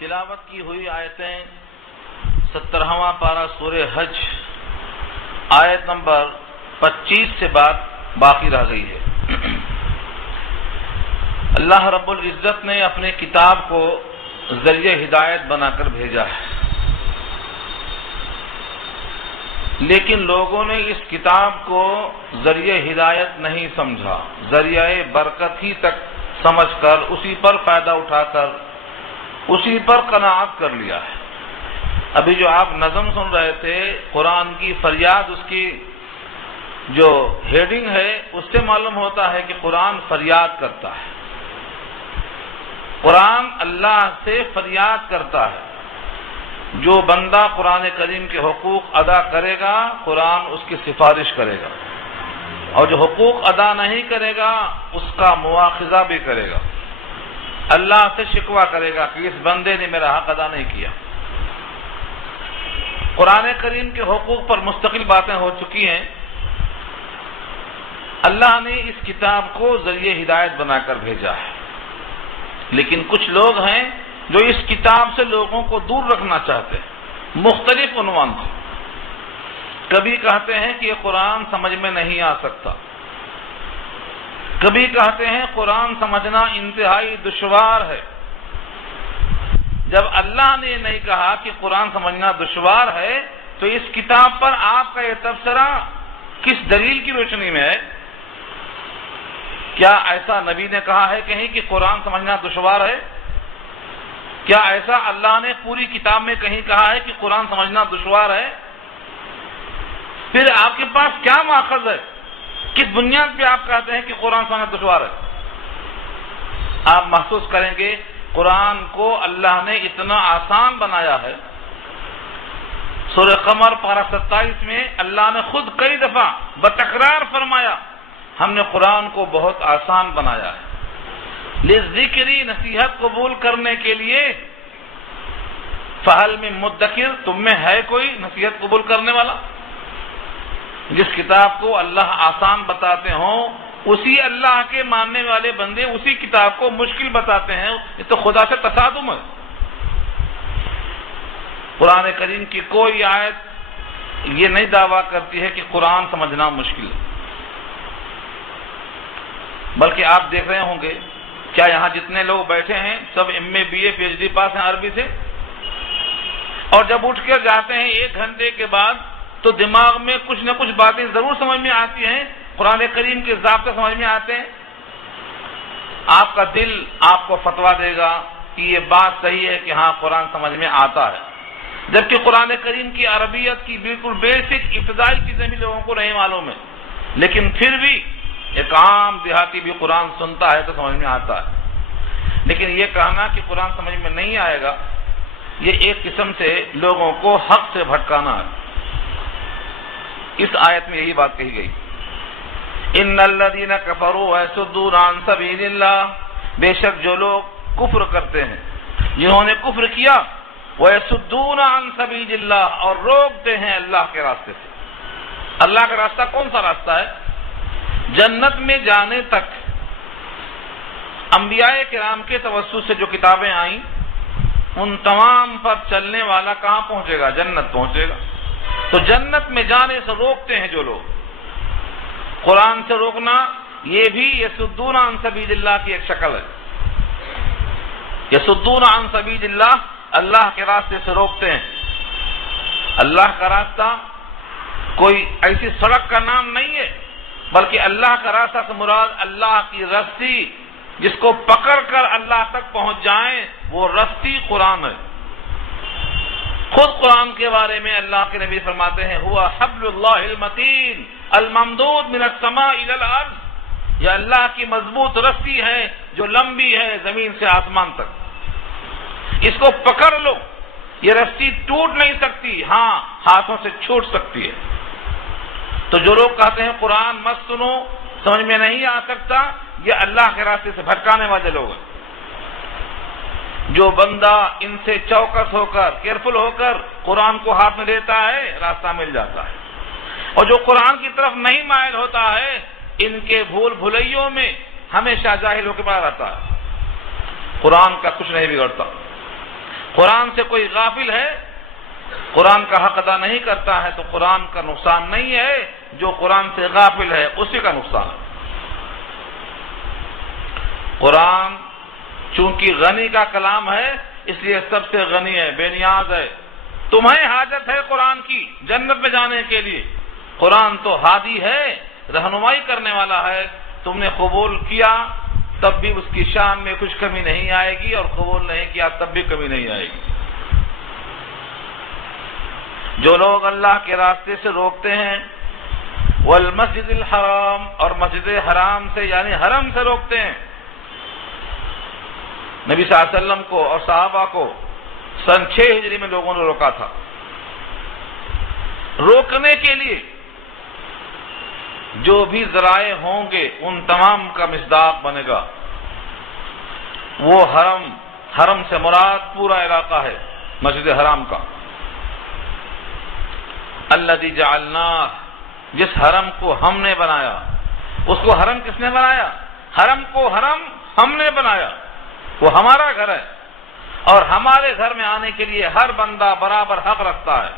تلاوت کی ہوئی آیتیں 17واں پارہ سورہ حج آیت نمبر 25 سے بات باقی رہ گئی ہے۔ اللہ رب العزت نے اپنے کتاب کو ذریعہ ہدایت بنا کر بھیجا ہے، لیکن لوگوں نے اس کتاب کو ذریعہ ہدایت نہیں سمجھا، ذریعہ برکت ہی تک سمجھ کر اسی پر فائدہ اٹھا کر اسی پر قناعت کر لیا ہے۔ ابھی جو آپ نظم سن رہے تھے، قرآن کی فریاد، اس کی جو ہیڈنگ ہے اس سے معلوم ہوتا ہے کہ قرآن فریاد کرتا ہے، قرآن اللہ سے فریاد کرتا ہے۔ جو بندہ قرآن کریم کے حقوق ادا کرے گا، قرآن اس کی سفارش کرے گا، اور جو حقوق ادا نہیں کرے گا اس کا مواخذہ بھی کرے گا، اللہ سے شکوہ کرے گا کہ اس بندے نے میرا حق ادا نہیں کیا۔ قرآن کریم کے حقوق پر مستقل باتیں ہو چکی ہیں۔ اللہ نے اس کتاب کو ذریعہ ہدایت بنا کر بھیجا ہے، لیکن کچھ لوگ ہیں جو اس کتاب سے لوگوں کو دور رکھنا چاہتے ہیں، مختلف عنوان سے۔ کبھی کہتے ہیں کہ یہ قرآن سمجھ میں نہیں آ سکتا، کبھی کہتے ہیں قرآن سمجھنا انتہائی دشوار ہے۔ جب اللہ نے نہیں کہا کہ قرآن سمجھنا دشوار ہے تو اس کتاب پر آپ کا یہ تبصرہ کس دلیل کی روشنی میں ہے؟ کیا ایسا نبی نے کہا ہے کہیں کہ قرآن سمجھنا دشوار ہے؟ کیا ایسا اللہ نے پوری کتاب میں کہیں کہا ہے کہ قرآن سمجھنا دشوار ہے؟ پھر آپ کے پاس کیا ماخذ ہے؟ کس بنیاد پہ آپ کہتے ہیں کہ قرآن سمجھنا دشوار ہے؟ آپ محسوس کریں گے قرآن کو اللہ نے اتنا آسان بنایا ہے۔ سورہ قمر پارہ 27 میں اللہ نے خود کئی دفعہ بتکرار فرمایا ہم نے قرآن کو بہت آسان بنایا ہے، للذکری، نصیحت قبول کرنے کے لیے۔ فہل من مدکر، تم میں ہے کوئی نصیحت قبول کرنے والا؟ جس کتاب کو اللہ آسان بتاتے ہوں اسی اللہ کے ماننے والے بندے اسی کتاب کو مشکل بتاتے ہیں، یہ تو خدا سے تصادم ہے۔ قرآن کریم کی کوئی آیت یہ نہیں دعویٰ کرتی ہے کہ قرآن سمجھنا مشکل ہے، بلکہ آپ دیکھ رہے ہوں گے کیا یہاں جتنے لوگ بیٹھے ہیں سب MA BA PhD پاس ہیں عربی سے، اور جب اٹھ کر جاتے ہیں 1 گھنٹے کے بعد تو دماغ میں کچھ نہ کچھ باتیں ضرور سمجھ میں آتی ہیں، قرآن کریم کے ضابطے سمجھ میں آتے ہیں۔ آپ کا دل آپ کو فتویٰ دے گا کہ یہ بات صحیح ہے کہ ہاں قرآن سمجھ میں آتا ہے، جبکہ قرآن کریم کی عربیت کی بالکل بیسک ابتدائی چیزیں بھی لوگوں کو نہیں معلوم ہے، لیکن پھر بھی ایک عام دیہاتی بھی قرآن سنتا ہے تو سمجھ میں آتا ہے۔ لیکن یہ کہنا کہ قرآن سمجھ میں نہیں آئے گا، یہ ایک قسم سے لوگوں کو حق سے بھٹکانا ہے۔ اس آیت میں یہی بات کہی گئی، ان الذین کفروا ویصدون عن سبیل اللہ، بے شک جو لوگ کفر کرتے ہیں، جنہوں نے کفر کیا، ویصدون عن سبیل اللہ، اور روکتے ہیں اللہ کے راستے سے۔ اللہ کا راستہ کون سا راستہ ہے؟ جنت میں جانے تک انبیاء کرام کے توسط سے جو کتابیں آئیں ان تمام پر چلنے والا کہاں پہنچے گا؟ جنت پہنچے گا۔ تو جنت میں جانے سے روکتے ہیں جو لوگ، قرآن سے روکنا یہ بھی یصدون عن سبیل اللہ کی ایک شکل ہے۔ یصدون عن سبیل اللہ، اللہ کے راستے سے روکتے ہیں۔ اللہ کا راستہ کوئی ایسی سڑک کا نام نہیں ہے، بلکہ اللہ کا راستہ سے مراد اللہ کی رسی، جس کو پکڑ کر اللہ تک پہنچ جائیں، وہ رسی قرآن ہے۔ خود قرآن کے بارے میں اللہ کے نبی فرماتے ہیں ہوا حبل اللہ المتین الممدود من السماء الى الارض، یہ اللہ کی مضبوط رسی ہے جو لمبی ہے زمین سے آسمان تک، اس کو پکڑ لو، یہ رسی ٹوٹ نہیں سکتی، ہاں ہاتھوں سے چھوٹ سکتی ہے۔ تو جو لوگ کہتے ہیں قرآن مت سنو، سمجھ میں نہیں آ سکتا، یہ اللہ کے راستے سے بھٹکانے والے لوگ ہیں۔ جو بندہ ان سے چوکس ہو کر، کیئرفل ہو کر قرآن کو ہاتھ میں لیتا ہے، راستہ مل جاتا ہے، اور جو قرآن کی طرف نہیں مائل ہوتا ہے ان کے بھول بھلائیوں میں ہمیشہ جاہل ہو کے پڑا رہتا ہے۔ قرآن کا کچھ نہیں بگڑتا۔ قرآن سے کوئی غافل ہے، قرآن کا حق ادا نہیں کرتا ہے، تو قرآن کا نقصان نہیں ہے، جو قرآن سے غافل ہے اسی کا نقصان ہے۔ قرآن چونکہ غنی کا کلام ہے اس لیے سب سے غنی ہے، بے نیاز ہے۔ تمہیں حاجت ہے قرآن کی جنت میں جانے کے لیے، قرآن تو ہادی ہے، رہنمائی کرنے والا ہے، تم نے قبول کیا تب بھی اس کی شان میں کچھ کمی نہیں آئے گی، اور قبول نہیں کیا تب بھی کمی نہیں آئے گی۔ جو لوگ اللہ کے راستے سے روکتے ہیں، والمسجد الحرام، اور مسجد حرام سے یعنی حرم سے روکتے ہیں، نبی صلی اللہ علیہ وسلم کو اور صحابہ کو سن 6 ہجری میں لوگوں نے روکا تھا۔ روکنے کے لیے جو بھی ذرائع ہوں گے ان تمام کا مصداق بنے گا۔ وہ حرم سے مراد پورا علاقہ ہے مسجد حرام کا۔ الذی جعلناہ، جس حرم کو ہم نے بنایا۔ اس کو حرم کس نے بنایا؟ حرم کو حرم ہم نے بنایا، وہ ہمارا گھر ہے، اور ہمارے گھر میں آنے کے لیے ہر بندہ برابر حق رکھتا ہے۔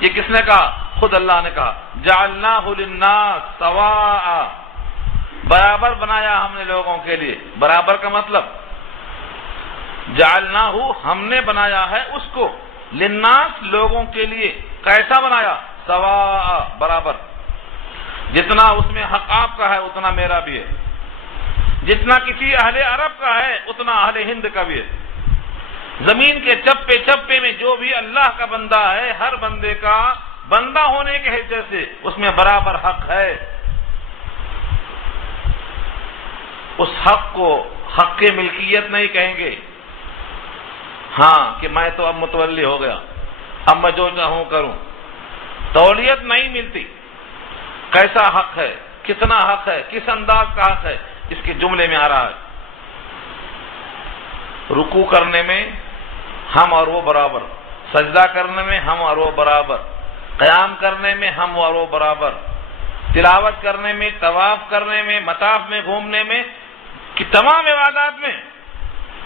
یہ کس نے کہا؟ خود اللہ نے کہا جعلناہ للناس سواء، برابر بنایا ہم نے لوگوں کے لیے۔ برابر کا مطلب جعلناہ، ہم نے بنایا ہے اس کو، للناس، لوگوں کے لیے۔ کیسا بنایا؟ سواء، برابر۔ جتنا اس میں حق آپ کا ہے اتنا میرا بھی ہے، جتنا کسی اہل عرب کا ہے اتنا اہل ہند کا بھی ہے۔ زمین کے چپے چپے میں جو بھی اللہ کا بندہ ہے، ہر بندے کا بندہ ہونے کے حیثیت سے اس میں برابر حق ہے۔ اس حق کو حق کی ملکیت نہیں کہیں گے، ہاں کہ میں تو اب متولی ہو گیا، اب میں جو چاہوں کروں۔ تولیت نہیں ملتی۔ کیسا حق ہے، کتنا حق ہے، کس انداز کا حق ہے، اس کے جملے میں آ رہا ہے۔ رکوع کرنے میں ہم اور وہ برابر، سجدہ کرنے میں ہم اور وہ برابر، قیام کرنے میں ہم اور وہ برابر، تلاوت کرنے میں، طواف کرنے میں، مطاف میں گھومنے میں، کہ تمام عبادات میں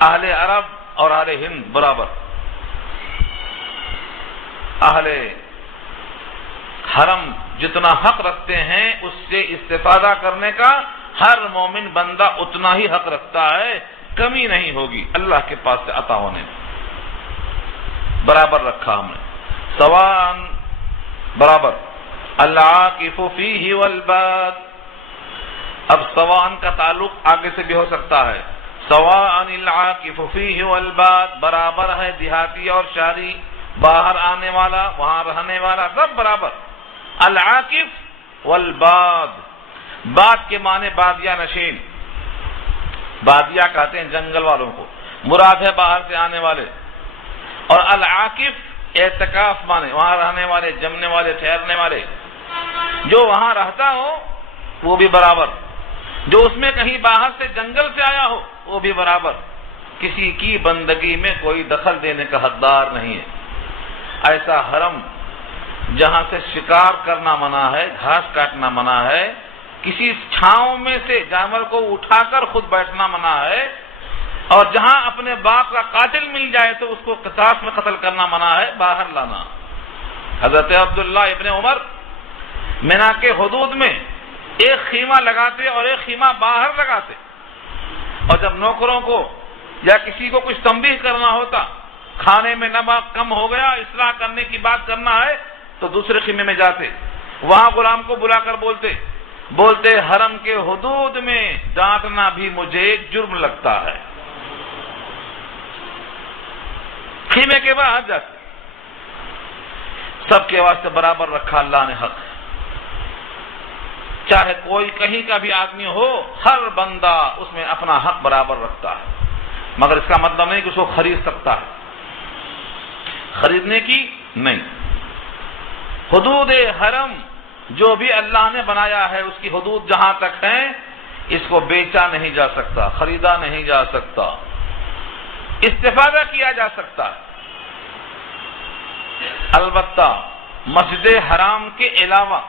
اہل عرب اور اہل ہند برابر۔ اہل حرم جتنا حق رکھتے ہیں اس سے استفادہ کرنے کا ہر مومن بندہ اتنا ہی حق رکھتا ہے، کمی نہیں ہوگی اللہ کے پاس سے عطا ہونے میں۔ برابر رکھا ہم نے، سواء، برابر۔ العاکف فیہ والباد، اب سواء کا تعلق آگے سے بھی ہو سکتا ہے۔ سواء العاکف فیہ والباد، برابر ہے دیہاتی اور شہری، باہر آنے والا، وہاں رہنے والا، سب برابر۔ العاکف والباد، باد کے معنی بادیہ نشین، بادیہ کہتے ہیں جنگل والوں کو، مراد ہے باہر سے آنے والے۔ اور العاکف اعتکاف معنی وہاں رہنے والے، جمنے والے، ٹھہرنے والے۔ جو وہاں رہتا ہو وہ بھی برابر، جو اس میں کہیں باہر سے جنگل سے آیا ہو وہ بھی برابر۔ کسی کی بندگی میں کوئی دخل دینے کا حقدار نہیں ہے۔ ایسا حرم جہاں سے شکار کرنا منع ہے، گھاس کاٹنا منع ہے، کسی چھاؤں میں سے جانور کو اٹھا کر خود بیٹھنا منع ہے، اور جہاں اپنے باپ کا قاتل مل جائے تو اس کو قصاص میں قتل کرنا منع ہے، باہر لانا۔ حضرت عبداللہ ابن عمر مینا کے حدود میں ایک خیمہ لگاتے اور ایک خیمہ باہر لگاتے، اور جب نوکروں کو یا کسی کو کچھ تنبیہ کرنا ہوتا، کھانے میں نمک کم ہو گیا، اصلاح کرنے کی بات کرنا ہے، تو دوسرے خیمے میں جاتے، وہاں غلام کو بلا کر بولتے حرم کے حدود میں ڈانٹنا بھی مجھے جرم لگتا ہے۔ خیمے کے باہر جاتے، سب کے واسطے برابر رکھا اللہ نے حق۔ چاہے کوئی کہیں کا بھی آدمی ہو، ہر بندہ اس میں اپنا حق برابر رکھتا ہے، مگر اس کا مطلب نہیں کہ اس کو خرید سکتا ہے، خریدنے کی نہیں۔ حدود حرم جو بھی اللہ نے بنایا ہے، اس کی حدود جہاں تک ہیں، اس کو بیچا نہیں جا سکتا، خریدا نہیں جا سکتا، استفادہ کیا جا سکتا ہے۔ البتہ مسجد حرام کے علاوہ،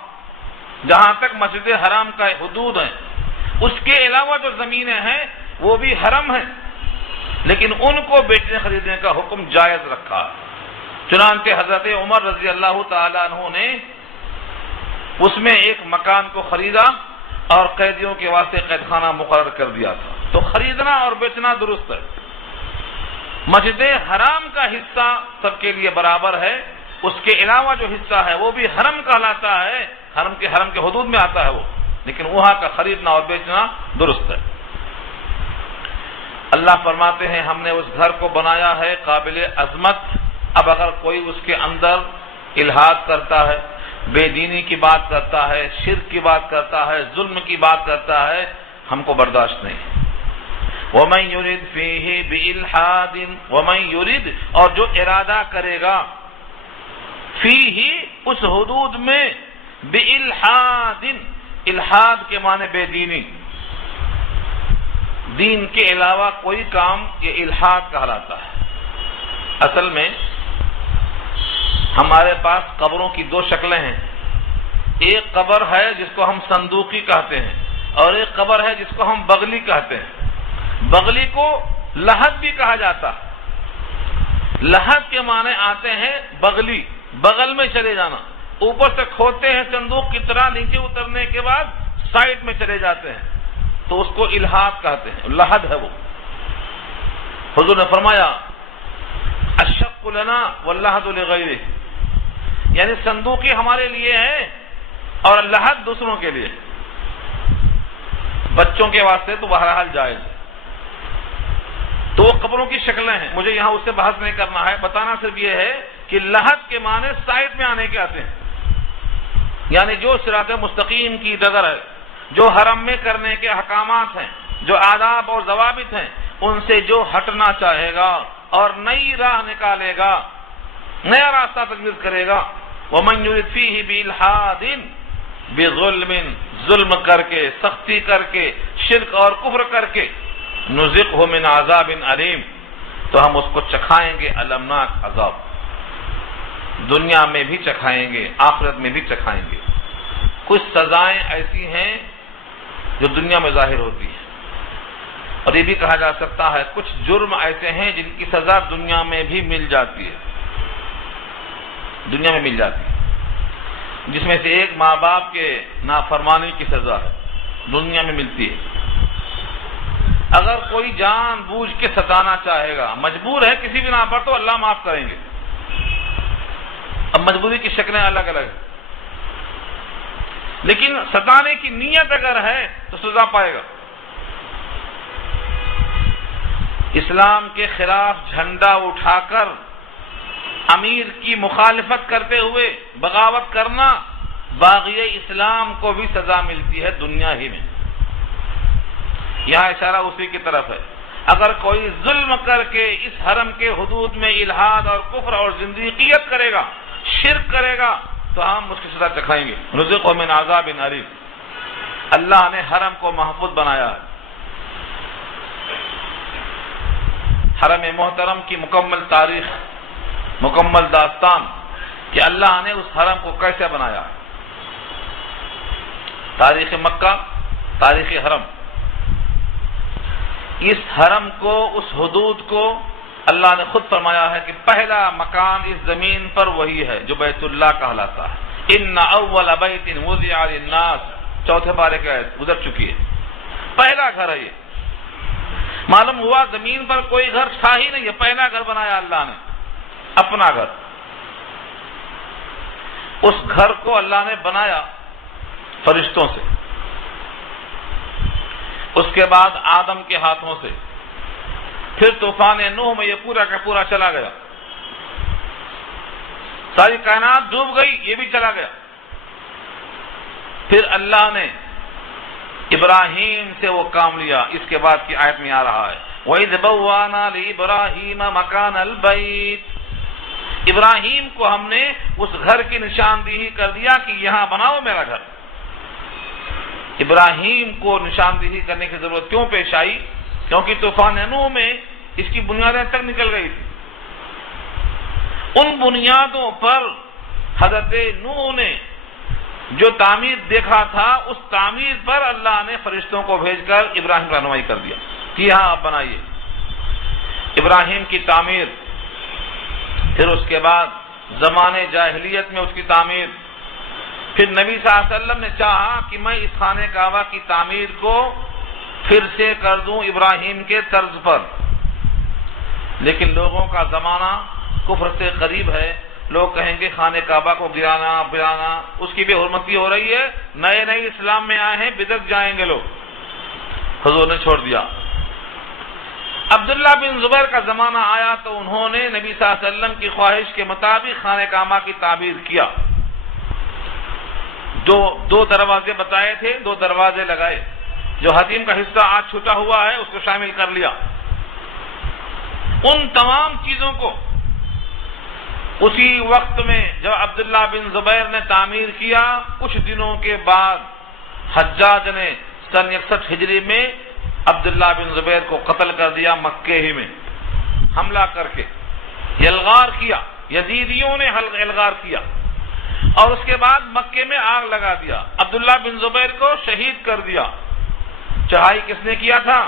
جہاں تک مسجد حرام کا حدود ہیں، اس کے علاوہ جو زمینیں ہیں وہ بھی حرم ہیں، لیکن ان کو بیچنے خریدنے کا حکم جائز رکھا۔ چنانچہ حضرت عمر رضی اللہ تعالیٰ عنہ نے اس میں ایک مکان کو خریدا اور قیدیوں کے واسطے قید خانہ مقرر کر دیا تھا۔ تو خریدنا اور بیچنا درست ہے۔ مسجد حرام کا حصہ سب کے لیے برابر ہے، اس کے علاوہ جو حصہ ہے وہ بھی حرم کہلاتا ہے، حرم کے حدود میں آتا ہے وہ، لیکن وہاں کا خریدنا اور بیچنا درست ہے۔ اللہ فرماتے ہیں ہم نے اس گھر کو بنایا ہے قابل عظمت۔ اب اگر کوئی اس کے اندر الحاد کرتا ہے، بے دینی کی بات کرتا ہے، شرک کی بات کرتا ہے، ظلم کی بات کرتا ہے، ہم کو برداشت نہیں۔ وَمَن يُرِدْ فِيهِ بِإِلْحَادٍ وَمَن يُرِدْ اور جو ارادہ کرے گا فِيهِ اس حدود میں بِإِلْحَادٍ الحاد کے معنی بے دینی، دین کے علاوہ کوئی کام یہ الحاد کہلاتا ہے۔ اصل میں ہمارے پاس قبروں کی دو شکلیں ہیں، ایک قبر ہے جس کو ہم صندوقی کہتے ہیں اور ایک قبر ہے جس کو ہم بغلی کہتے ہیں۔ بغلی کو لحد بھی کہا جاتا ہے۔ لحد کے معنی آتے ہیں بغلی، بغل میں چلے جانا، اوپر سے کھودتے ہیں صندوق کی طرح، نیچے اترنے کے بعد سائڈ میں چلے جاتے ہیں، تو اس کو الحاد کہتے ہیں، لحد ہے وہ۔ حضور نے فرمایا الشق لنا واللحد لغیرہ، یعنی صندوقی ہمارے لیے ہے اور لحد دوسروں کے لیے۔ بچوں کے واسطے تو بہرحال جائز ہے۔ تو وہ قبروں کی شکلیں ہیں، مجھے یہاں اس سے بحث نہیں کرنا ہے، بتانا صرف یہ ہے کہ لحد کے معنی سائڈ میں آنے کے آتے ہیں، یعنی جو صراط مستقیم کی ڈگر ہے، جو حرم میں کرنے کے احکامات ہیں، جو آداب اور ضوابط ہیں، ان سے جو ہٹنا چاہے گا اور نئی راہ نکالے گا، نیا راستہ تجویز کرے گا، وَمَن يُرِدْ فِيهِ بِإِلْحَادٍ بِظُلْمٍ ظلم کر کے، سختی کر کے، شرک اور کفر کر کے، نُذِقْهُ مِنْ عَذَابٍ عَلِيمٍ تو ہم اس کو چکھائیں گے المناک عذاب، دنیا میں بھی چکھائیں گے، آخرت میں بھی چکھائیں گے۔ کچھ سزائیں ایسی ہیں جو دنیا میں ظاہر ہوتی ہیں، اور یہ بھی کہا جا سکتا ہے کچھ جرم ایسے ہیں جن کی سزا دنیا میں بھی مل جاتی ہے، دنیا میں مل جاتی ہے، جس میں سے ایک ماں باپ کے نافرمانی کی سزا ہے، دنیا میں ملتی ہے۔ اگر کوئی جان بوجھ کے ستانا چاہے گا، مجبور ہے کسی بھی نام پر، تو اللہ معاف کریں گے۔ اب مجبوری کی شکلیں الگ الگ ہیں، لیکن ستانے کی نیت اگر ہے تو سزا پائے گا۔ اسلام کے خلاف جھنڈا اٹھا کر امیر کی مخالفت کرتے ہوئے بغاوت کرنا، باغی اسلام کو بھی سزا ملتی ہے دنیا ہی میں۔ یہاں اشارہ اسی کی طرف ہے، اگر کوئی ظلم کر کے اس حرم کے حدود میں الحاد اور کفر اور زندیقیت کرے گا، شرک کرے گا، تو ہم اس کی سزا چکھائیں گے۔ نُذِقْهُ مِنْ عَذَابٍ عَلِيمٍ۔ اللہ نے حرم کو محفوظ بنایا ہے۔ حرم محترم کی مکمل تاریخ، مکمل داستان کہ اللہ نے اس حرم کو کیسے بنایا ہے۔ تاریخ مکہ، تاریخ حرم، اس حرم کو، اس حدود کو اللہ نے خود فرمایا ہے کہ پہلا مکان اس زمین پر وہی ہے جو بیت اللہ کہلاتا ہے۔ ان اول بیت وضع للناس، چوتھے پارے کی آیت گزر چکی ہے، پہلا گھر ہے یہ۔ معلوم ہوا زمین پر کوئی گھر تھا ہی نہیں، یہ پہلا گھر بنایا اللہ نے، اپنا گھر۔ اس گھر کو اللہ نے بنایا فرشتوں سے، اس کے بعد آدم کے ہاتھوں سے، پھر طوفان نوح میں یہ پورا کا پورا چلا گیا، ساری کائنات ڈوب گئی، یہ بھی چلا گیا۔ پھر اللہ نے ابراہیم سے وہ کام لیا، اس کے بعد کی آیت میں آ رہا ہے وَإِذْ بَوَّأْنَا لِإِبْرَاهِيمَ مَكَانَ الْبَيْتِ، ابراہیم کو ہم نے اس گھر کی نشاندہی کر دیا کہ یہاں بناؤ میرا گھر۔ ابراہیم کو نشاندہی کرنے کی ضرورت کیوں پیش آئی؟ کیونکہ طوفان نوح میں اس کی بنیادیں تک نکل گئی تھی۔ ان بنیادوں پر حضرت نوح نے جو تعمیر دیکھا تھا، اس تعمیر پر اللہ نے فرشتوں کو بھیج کر ابراہیم رہنمائی کر دیا کہ یہاں آپ بنائیے۔ ابراہیم کی تعمیر، پھر اس کے بعد زمانے جاہلیت میں اس کی تعمیر، پھر نبی صلی اللہ علیہ وسلم نے چاہا کہ میں اس خانہ کعبہ کی تعمیر کو پھر سے کر دوں ابراہیم کے طرز پر، لیکن لوگوں کا زمانہ کفر سے قریب ہے، لوگ کہیں گے خانہ کعبہ کو گرانا اس کی بے حرمتی ہو رہی ہے، نئے نئے اسلام میں آئے ہیں، بدعت جائیں گے لوگ، حضور نے چھوڑ دیا۔ عبداللہ بن زبیر کا زمانہ آیا تو انہوں نے نبی صلی اللہ علیہ وسلم کی خواہش کے مطابق خانہ کعبہ کی تعمیر کیا، دو دروازے بتائے تھے، 2 دروازے لگائے، جو حتیم کا حصہ آج چھوٹا ہوا ہے اس کو شامل کر لیا۔ ان تمام چیزوں کو اسی وقت میں جب عبداللہ بن زبیر نے تعمیر کیا، کچھ دنوں کے بعد حجاج نے سن 61 ہجری میں عبداللہ بن زبیر کو قتل کر دیا، مکے ہی میں حملہ کر کے یلغار کیا، یزیدیوں نے یلغار کیا، اور اس کے بعد مکے میں آگ لگا دیا، عبداللہ بن زبیر کو شہید کر دیا۔ چڑھائی کس نے کیا تھا؟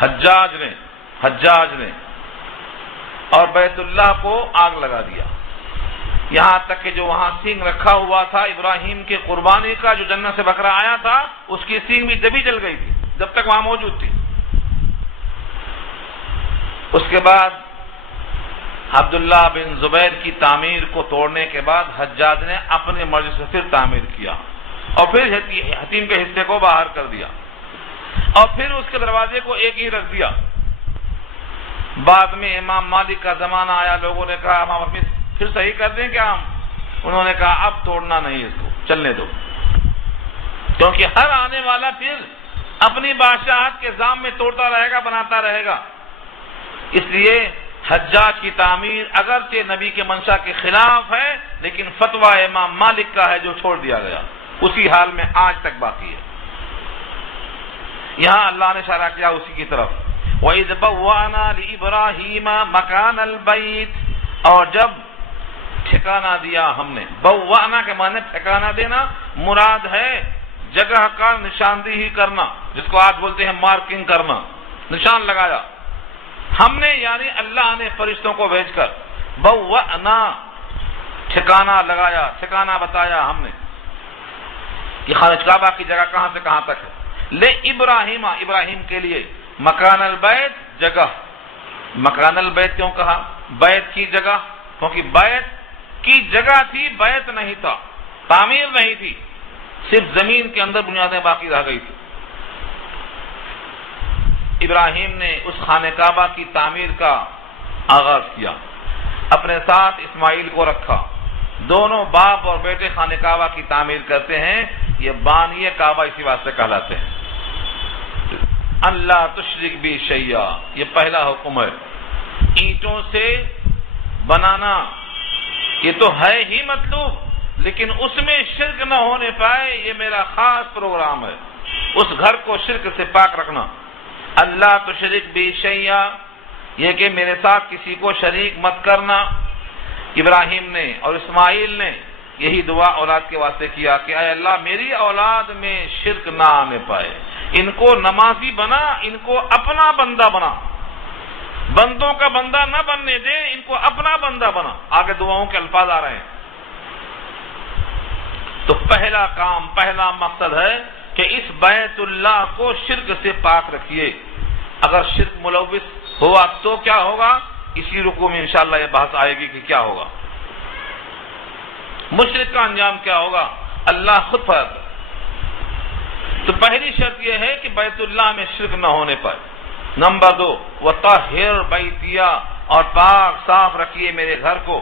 حجاج نے، اور بیت اللہ کو آگ لگا دیا، یہاں تک کہ جو وہاں سینگ رکھا ہوا تھا ابراہیم کے قربانی کا، جو جنت سے بکرا آیا تھا، اس کی سینگ بھی جبھی جل گئی تھی جب تک وہاں موجود تھی۔ اس کے بعد عبداللہ بن زبیر کی تعمیر کو توڑنے کے بعد حجاج نے اپنے مرضی سے پھر تعمیر کیا، اور پھر حتیم کے حصے کو باہر کر دیا، اور پھر اس کے دروازے کو ایک ہی رکھ دیا۔ بعد میں امام مالک کا زمانہ آیا، لوگوں نے کہا ہم اپنی پھر صحیح کر دیں کیا ہم؟ انہوں نے کہا اب توڑنا نہیں، اس کو چلنے دو، کیونکہ ہر آنے والا پھر اپنی بادشاہت کے ضام میں توڑتا رہے گا، بناتا رہے گا۔ اس لیے حجاج کی تعمیر اگرچہ نبی کے منشا کے خلاف ہے، لیکن فتویٰ امام مالک کا ہے جو چھوڑ دیا گیا، اسی حال میں آج تک باقی ہے۔ یہاں اللہ نے اشارہ کیا اسی کی طرف، وَإِذْ بَوَّأْنَا لِإِبْرَاهِيمَ مَكَانَ الْبَيْتِ، اور جب ٹھکانہ دیا ہم نے، بوانا کے معنی ٹھکانہ دینا، مراد ہے جگہ کا نشاندہی کرنا، جس کو آج بولتے ہیں مارکنگ کرنا، نشان لگایا ہم نے، یعنی اللہ نے فرشتوں کو بھیج کر بوانا ٹھکانہ لگایا، ٹھکانہ بتایا ہم نے کہ خانہ کعبہ کی جگہ کہاں سے کہاں تک ہے، لے ابراہیم کے لیے، مکان البیت جگہ، مکان البیت کیوں کہا؟ بیت کی جگہ، کیونکہ بیت کی جگہ تھی، بیت نہیں تھا، تعمیر نہیں تھی، صرف زمین کے اندر بنیادیں باقی رہ گئی تھی۔ ابراہیم نے اس خانہ کعبہ کی تعمیر کا آغاز کیا، اپنے ساتھ اسماعیل کو رکھا، دونوں باپ اور بیٹے خانہ کعبہ کی تعمیر کرتے ہیں، یہ بانی کعبہ اسی واسطے کہلاتے ہیں۔ اللہ تشرک بی شیئا، یہ پہلا حکم ہے، اینٹوں سے بنانا یہ تو ہے ہی مطلوب، لیکن اس میں شرک نہ ہونے پائے، یہ میرا خاص پروگرام ہے، اس گھر کو شرک سے پاک رکھنا۔ اللہ تشرک بی شیئا، یہ کہ میرے ساتھ کسی کو شریک مت کرنا۔ ابراہیم نے اور اسماعیل نے یہی دعا اولاد کے واسطے کیا کہ اے اللہ میری اولاد میں شرک نہ آنے پائے، ان کو نمازی بنا، ان کو اپنا بندہ بنا، بندوں کا بندہ نہ بننے دے، ان کو اپنا بندہ بنا۔ آگے دعاؤں کے الفاظ آ رہے ہیں۔ تو پہلا کام، پہلا مقصد ہے کہ اس بیت اللہ کو شرک سے پاک رکھیے۔ اگر شرک ملوث ہوا تو کیا ہوگا؟ اسی رکوع میں انشاءاللہ یہ بحث آئے گی کہ کیا ہوگا، مشرک کا انجام کیا ہوگا، اللہ خود فرماتا ہے۔ تو پہلی شرط یہ ہے کہ بیت اللہ میں شرک نہ ہونے پائے۔ نمبر 2، وطہر بیتیا، اور پاک صاف رکھیے میرے گھر کو،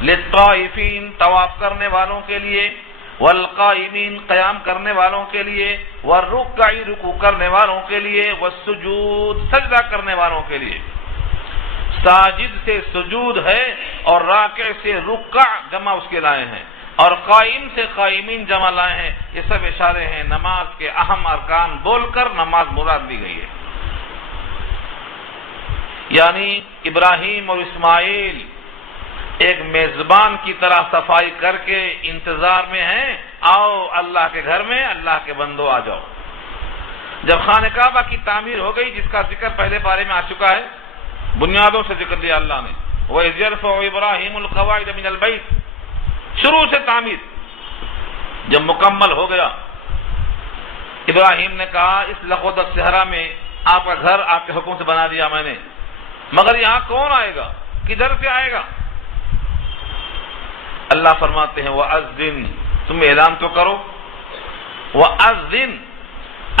للطائفین، طواف کرنے والوں کے لیے، والقائمین، قیام کرنے والوں کے لیے، والرکع، رکوع کرنے والوں کے لیے، والسجود، سجدہ کرنے والوں کے لیے۔ ساجد سے سجود ہے، اور راکع سے رکع جمع اس کے لائے ہیں، اور قائم سے قائمین جمع لائے ہیں۔ یہ سب اشارے ہیں نماز کے اہم ارکان بول کر نماز مراد لی گئی ہے۔ یعنی ابراہیم اور اسماعیل ایک میزبان کی طرح صفائی کر کے انتظار میں ہیں، آؤ اللہ کے گھر میں، اللہ کے بندو آ جاؤ۔ جب خانہ کعبہ کی تعمیر ہو گئی، جس کا ذکر پہلے پارے میں آ چکا ہے، بنیادوں سے ذکر دیا اللہ نے، وَإِذْ يَرْفَعُ إِبْرَاهِيمُ الْقَوَاعِدَ مِنَ الْبَيْتِ، شروع سے تعمیر جب مکمل ہو گیا، ابراہیم نے کہا اس لغوت الصحرا میں آپ کا گھر آپ کے حکم سے بنا دیا میں نے، مگر یہاں کون آئے گا، کدھر سے آئے گا؟ اللہ فرماتے ہیں وَأَذِّن، تم اعلان تو کرو، وَأَذِّن،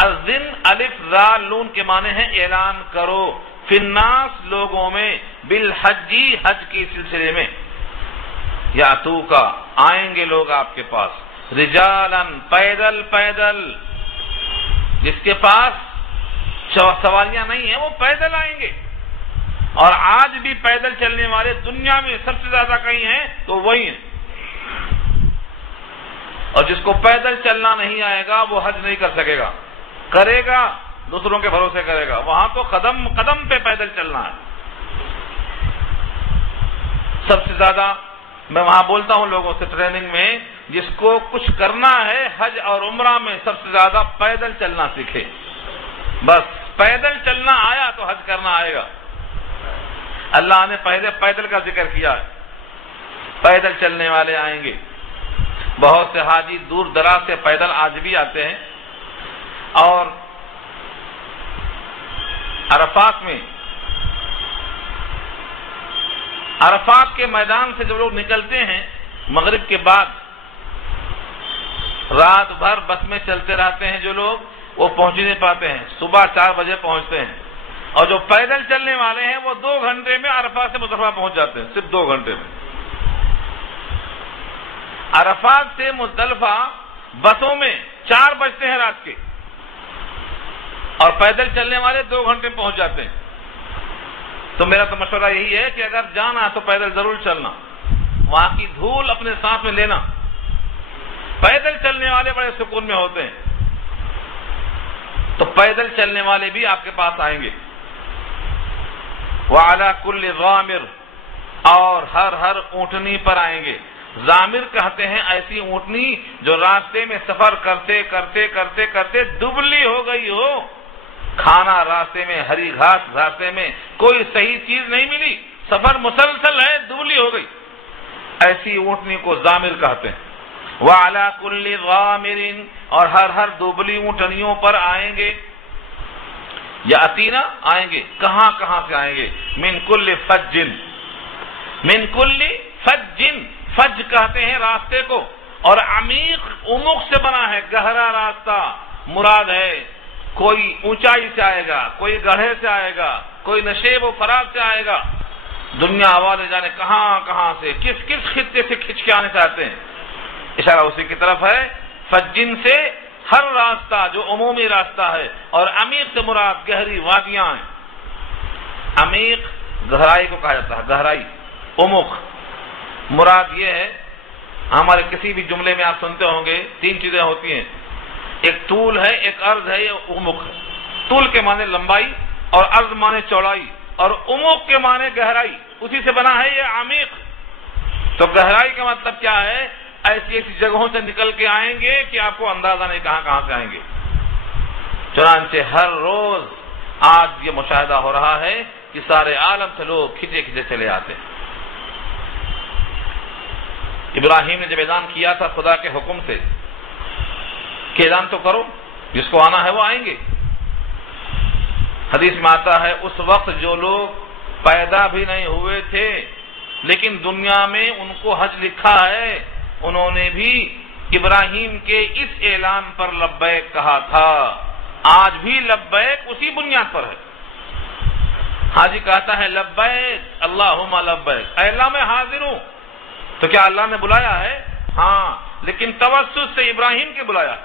اذن الف ذال نون کے معنی ہے اعلان کرو، فی الناس لوگوں میں، بالحجی حج کے سلسلے میں، یاتوکا آئیں گے لوگ آپ کے پاس، رجالن پیدل پیدل، جس کے پاس سواریاں نہیں ہیں وہ پیدل آئیں گے، اور آج بھی پیدل چلنے والے دنیا میں سب سے زیادہ کہیں ہیں تو وہی ہیں، اور جس کو پیدل چلنا نہیں آئے گا وہ حج نہیں کر سکے گا، کرے گا دوسروں کے بھروسے کرے گا، وہاں تو قدم قدم پہ پیدل چلنا ہے۔ سب سے زیادہ میں وہاں بولتا ہوں لوگوں سے ٹریننگ میں، جس کو کچھ کرنا ہے حج اور عمرہ میں سب سے زیادہ پیدل چلنا سیکھے، بس پیدل چلنا آیا تو حج کرنا آئے گا۔ اللہ نے پہلے پیدل کا ذکر کیا ہے، پیدل چلنے والے آئیں گے، بہت سے حاجی دور دراز سے پیدل آج بھی آتے ہیں، اور عرفات کے میدان سے جب لوگ نکلتے ہیں مغرب کے بعد، رات بھر بس میں چلتے رہتے ہیں جو لوگ، وہ پہنچ نہیں پاتے ہیں، صبح 4 بجے پہنچتے ہیں، اور جو پیدل چلنے والے ہیں وہ 2 گھنٹے میں عرفات سے مزدلفہ پہنچ جاتے ہیں، صرف 2 گھنٹے میں۔ عرفات سے مزدلفہ بسوں میں 4 بجتے ہیں رات کے، اور پیدل چلنے والے 2 گھنٹے میں پہنچ جاتے ہیں۔ تو میرا تو مشورہ یہی ہے کہ اگر جانا تو پیدل ضرور چلنا، وہاں کی دھول اپنے سانس میں لینا، پیدل چلنے والے بڑے سکون میں ہوتے ہیں، تو پیدل چلنے والے بھی آپ کے پاس آئیں گے۔ وَعَلَى كُلِّ ضَامِرٍ، اور ہر اونٹنی پر آئیں گے۔ ضامر کہتے ہیں ایسی اونٹنی جو راستے میں سفر کرتے کرتے کرتے کرتے دبلی ہو گئی ہو، کھانا راستے میں، ہری گھاس راستے میں، کوئی صحیح چیز نہیں ملی، سفر مسلسل ہے، دبلی ہو گئی، ایسی اونٹنی کو ضامر کہتے ہیں۔ وَعَلَى كُلِّ ضَامِرٍ، اور ہر دبلی اونٹنیوں پر آئیں گے، یا اتینا آئیں گے، کہاں سے آئیں گے؟ من کل فجن، من کل فجن، فج کہتے ہیں راستے کو، اور عمیق عمق سے بنا ہے، گہرا راستہ مراد ہے، کوئی اونچائی سے آئے گا، کوئی گڑھے سے آئے گا، کوئی نشیب و فراز سے آئے گا، دنیا والے جانے کہاں سے، کس خطے سے کھنچ کے آنے چاہتے ہیں، اشارہ اسی کی طرف ہے۔ فجن سے ہر راستہ جو عمومی راستہ ہے، اور عمیق سے مراد گہری وادیاں ہیں۔ عمیق گہرائی کو کہا جاتا ہے، گہرائی، عمق، مراد یہ ہے، ہمارے کسی بھی جملے میں آپ سنتے ہوں گے 3 چیزیں ہوتی ہیں، ایک طول ہے، ایک عرض ہے، یہ عمق ہے۔ طول کے معنی لمبائی، اور عرض معنی چوڑائی، اور عمق کے معنی گہرائی، اسی سے بنا ہے یہ عمیق۔ تو گہرائی کا مطلب کیا ہے؟ ایسی جگہوں سے نکل کے آئیں گے کہ آپ کو اندازہ نہیں کہاں سے آئیں گے۔ چنانچہ ہر روز آج یہ مشاہدہ ہو رہا ہے کہ سارے عالم سے لوگ کھچے چلے آتے ہیں۔ ابراہیم نے جب اعلان کیا تھا خدا کے حکم سے کہ اعلان تو کرو، جس کو آنا ہے وہ آئیں گے، حدیث میں آتا ہے اس وقت جو لوگ پیدا بھی نہیں ہوئے تھے لیکن دنیا میں ان کو حج لکھا ہے، انہوں نے بھی ابراہیم کے اس اعلان پر لبیک کہا تھا، آج بھی لبیک اسی بنیاد پر ہے۔ حاجی کہتا ہے لبیک اللہم لبیک، اے اللہ میں حاضر ہوں، تو کیا اللہ نے بلایا ہے؟ ہاں، لیکن توسط سے ابراہیم کے بلایا۔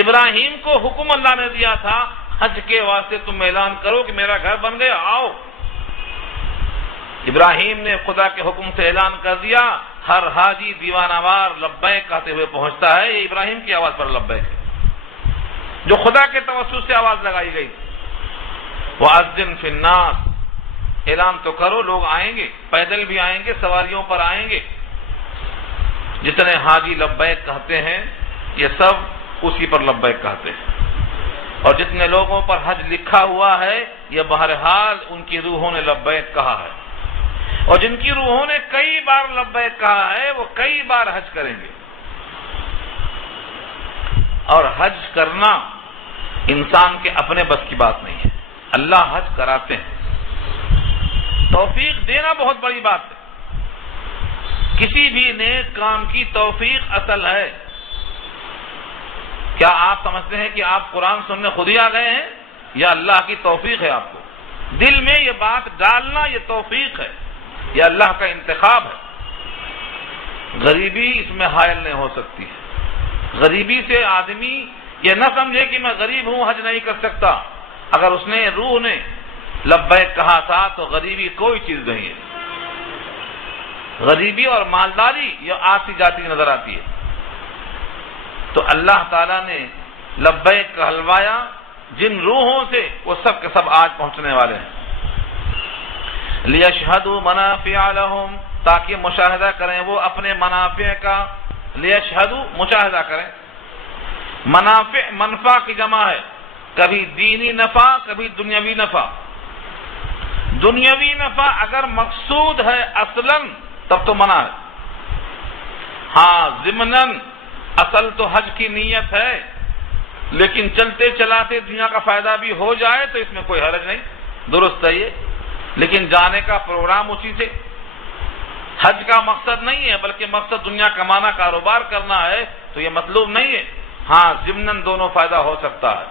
ابراہیم کو حکم اللہ نے دیا تھا حج کے واسطے تم اعلان کرو کہ میرا گھر بن گیا، آؤ۔ ابراہیم نے خدا کے حکم سے اعلان کر دیا، ہر حاجی دیوانہ وار لبیک کہتے ہوئے پہنچتا ہے، یہ ابراہیم کی آواز پر لبیک ہے جو خدا کے توسط سے آواز لگائی گئی۔ وَأَذِّن فِي النَّاسِ، اعلان تو کرو، لوگ آئیں گے، پیدل بھی آئیں گے، سواریوں پر آئیں گے، جتنے حاجی لبیک کہتے ہیں یہ سب اسی پر لبیک کہتے ہیں۔ اور جتنے لوگوں پر حج لکھا ہوا ہے یہ بہرحال ان کی روحوں نے لبیک کہا ہے، اور جن کی روحوں نے کئی بار لبیک کہا ہے وہ کئی بار حج کریں گے۔ اور حج کرنا انسان کے اپنے بس کی بات نہیں ہے، اللہ حج کراتے ہیں۔ توفیق دینا بہت بڑی بات ہے، کسی بھی نیک کام کی توفیق اصل ہے۔ کیا آپ سمجھتے ہیں کہ آپ قرآن سننے خود ہی آ گئے ہیں، یا اللہ کی توفیق ہے؟ آپ کو دل میں یہ بات ڈالنا یہ توفیق ہے، یہ اللہ کا انتخاب ہے۔ غریبی اس میں حائل نہیں ہو سکتی ہے۔ غریبی سے آدمی یہ نہ سمجھے کہ میں غریب ہوں حج نہیں کر سکتا۔ اگر اس نے روح نے لبیک کہا تھا تو غریبی کوئی چیز نہیں ہے۔ غریبی اور مالداری یہ آتی جاتی نظر آتی ہے۔ تو اللہ تعالیٰ نے لبیک کہلوایا، جن روحوں سے وہ سب کے سب آج پہنچنے والے ہیں۔ لیشہدوا منافع لہم، تاکہ مشاہدہ کریں وہ اپنے منافع کا۔ لیشہدوا مشاہدہ کریں، منافع منفع کی جمع ہے، کبھی دینی نفع کبھی دنیاوی نفع۔ دنیاوی نفع اگر مقصود ہے اصلاً تب تو منع ہے، ہاں ضمناً اصل تو حج کی نیت ہے، لیکن چلتے چلاتے دنیا کا فائدہ بھی ہو جائے تو اس میں کوئی حرج نہیں، درست ہے یہ۔ لیکن جانے کا پروگرام اسی سے، حج کا مقصد نہیں ہے بلکہ مقصد دنیا کمانا کاروبار کرنا ہے تو یہ مطلوب نہیں ہے، ہاں ضمناً دونوں فائدہ ہو سکتا ہے۔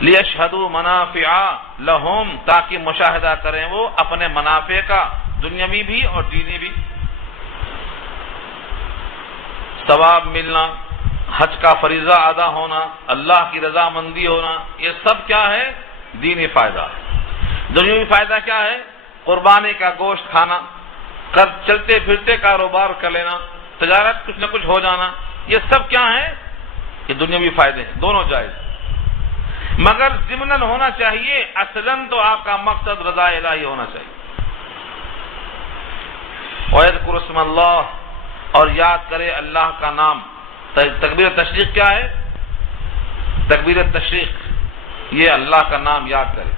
لیشہدوا منافع لہم، تاکہ مشاہدہ کریں وہ اپنے منافع کا، دنیاوی بھی اور دینی بھی۔ ثواب ملنا، حج کا فریضہ ادا ہونا، اللہ کی رضامندی ہونا، یہ سب کیا ہے؟ دینی فائدہ ہے۔ دنیاوی فائدہ کیا ہے؟ قربانی کا گوشت کھانا، چلتے پھرتے کاروبار کر لینا، تجارت کچھ نہ کچھ ہو جانا، یہ سب کیا ہے؟ یہ دنیاوی فائدے ہیں، دونوں جائز، مگر ضمناً ہونا چاہیے، اصلاً تو آپ کا مقصد رضا الہی ہونا چاہیے۔ وَيَذْكُرُ اسْمَ اللَّهِ، اور یاد کرے اللہ کا نام۔ تکبیر تشریق کیا ہے؟ تکبیر تشریق یہ اللہ کا نام یاد کرے۔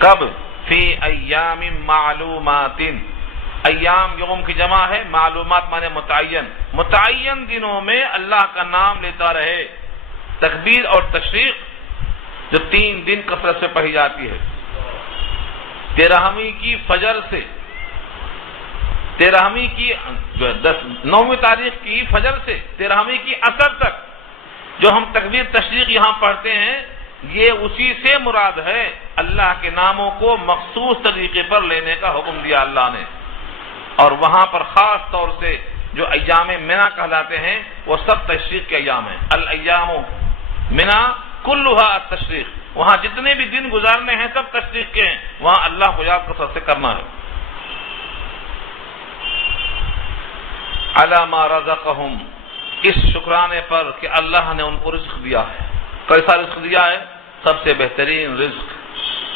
کب؟ فی ایام معلومات، ایام یوم کی جمع ہے، معلومات مانے متعین، متعین دنوں میں اللہ کا نام لیتا رہے۔ تکبیر اور تشریق جو 3 دن کثرت سے پڑھی جاتی ہے، 13ویں کی فجر سے 13ویں کی 9ویں تاریخ کی فجر سے 13ویں کی عصر تک جو ہم تکبیر تشریق یہاں پڑھتے ہیں، یہ اسی سے مراد ہے۔ اللہ کے ناموں کو مخصوص طریقے پر لینے کا حکم دیا اللہ نے، اور وہاں پر خاص طور سے جو ایام منا کہلاتے ہیں وہ سب تشریق کے ایام ہیں۔ الایام منا کلھا التشریق، وہاں جتنے بھی دن گزارنے ہیں سب تشریق کے ہیں، وہاں اللہ کو یاد کثرت سے کرنا ہے۔ علی ما رزقہم، اس شکرانے پر کہ اللہ نے ان کو رزق دیا ہے۔ کیسا رزق دیا ہے؟ سب سے بہترین رزق،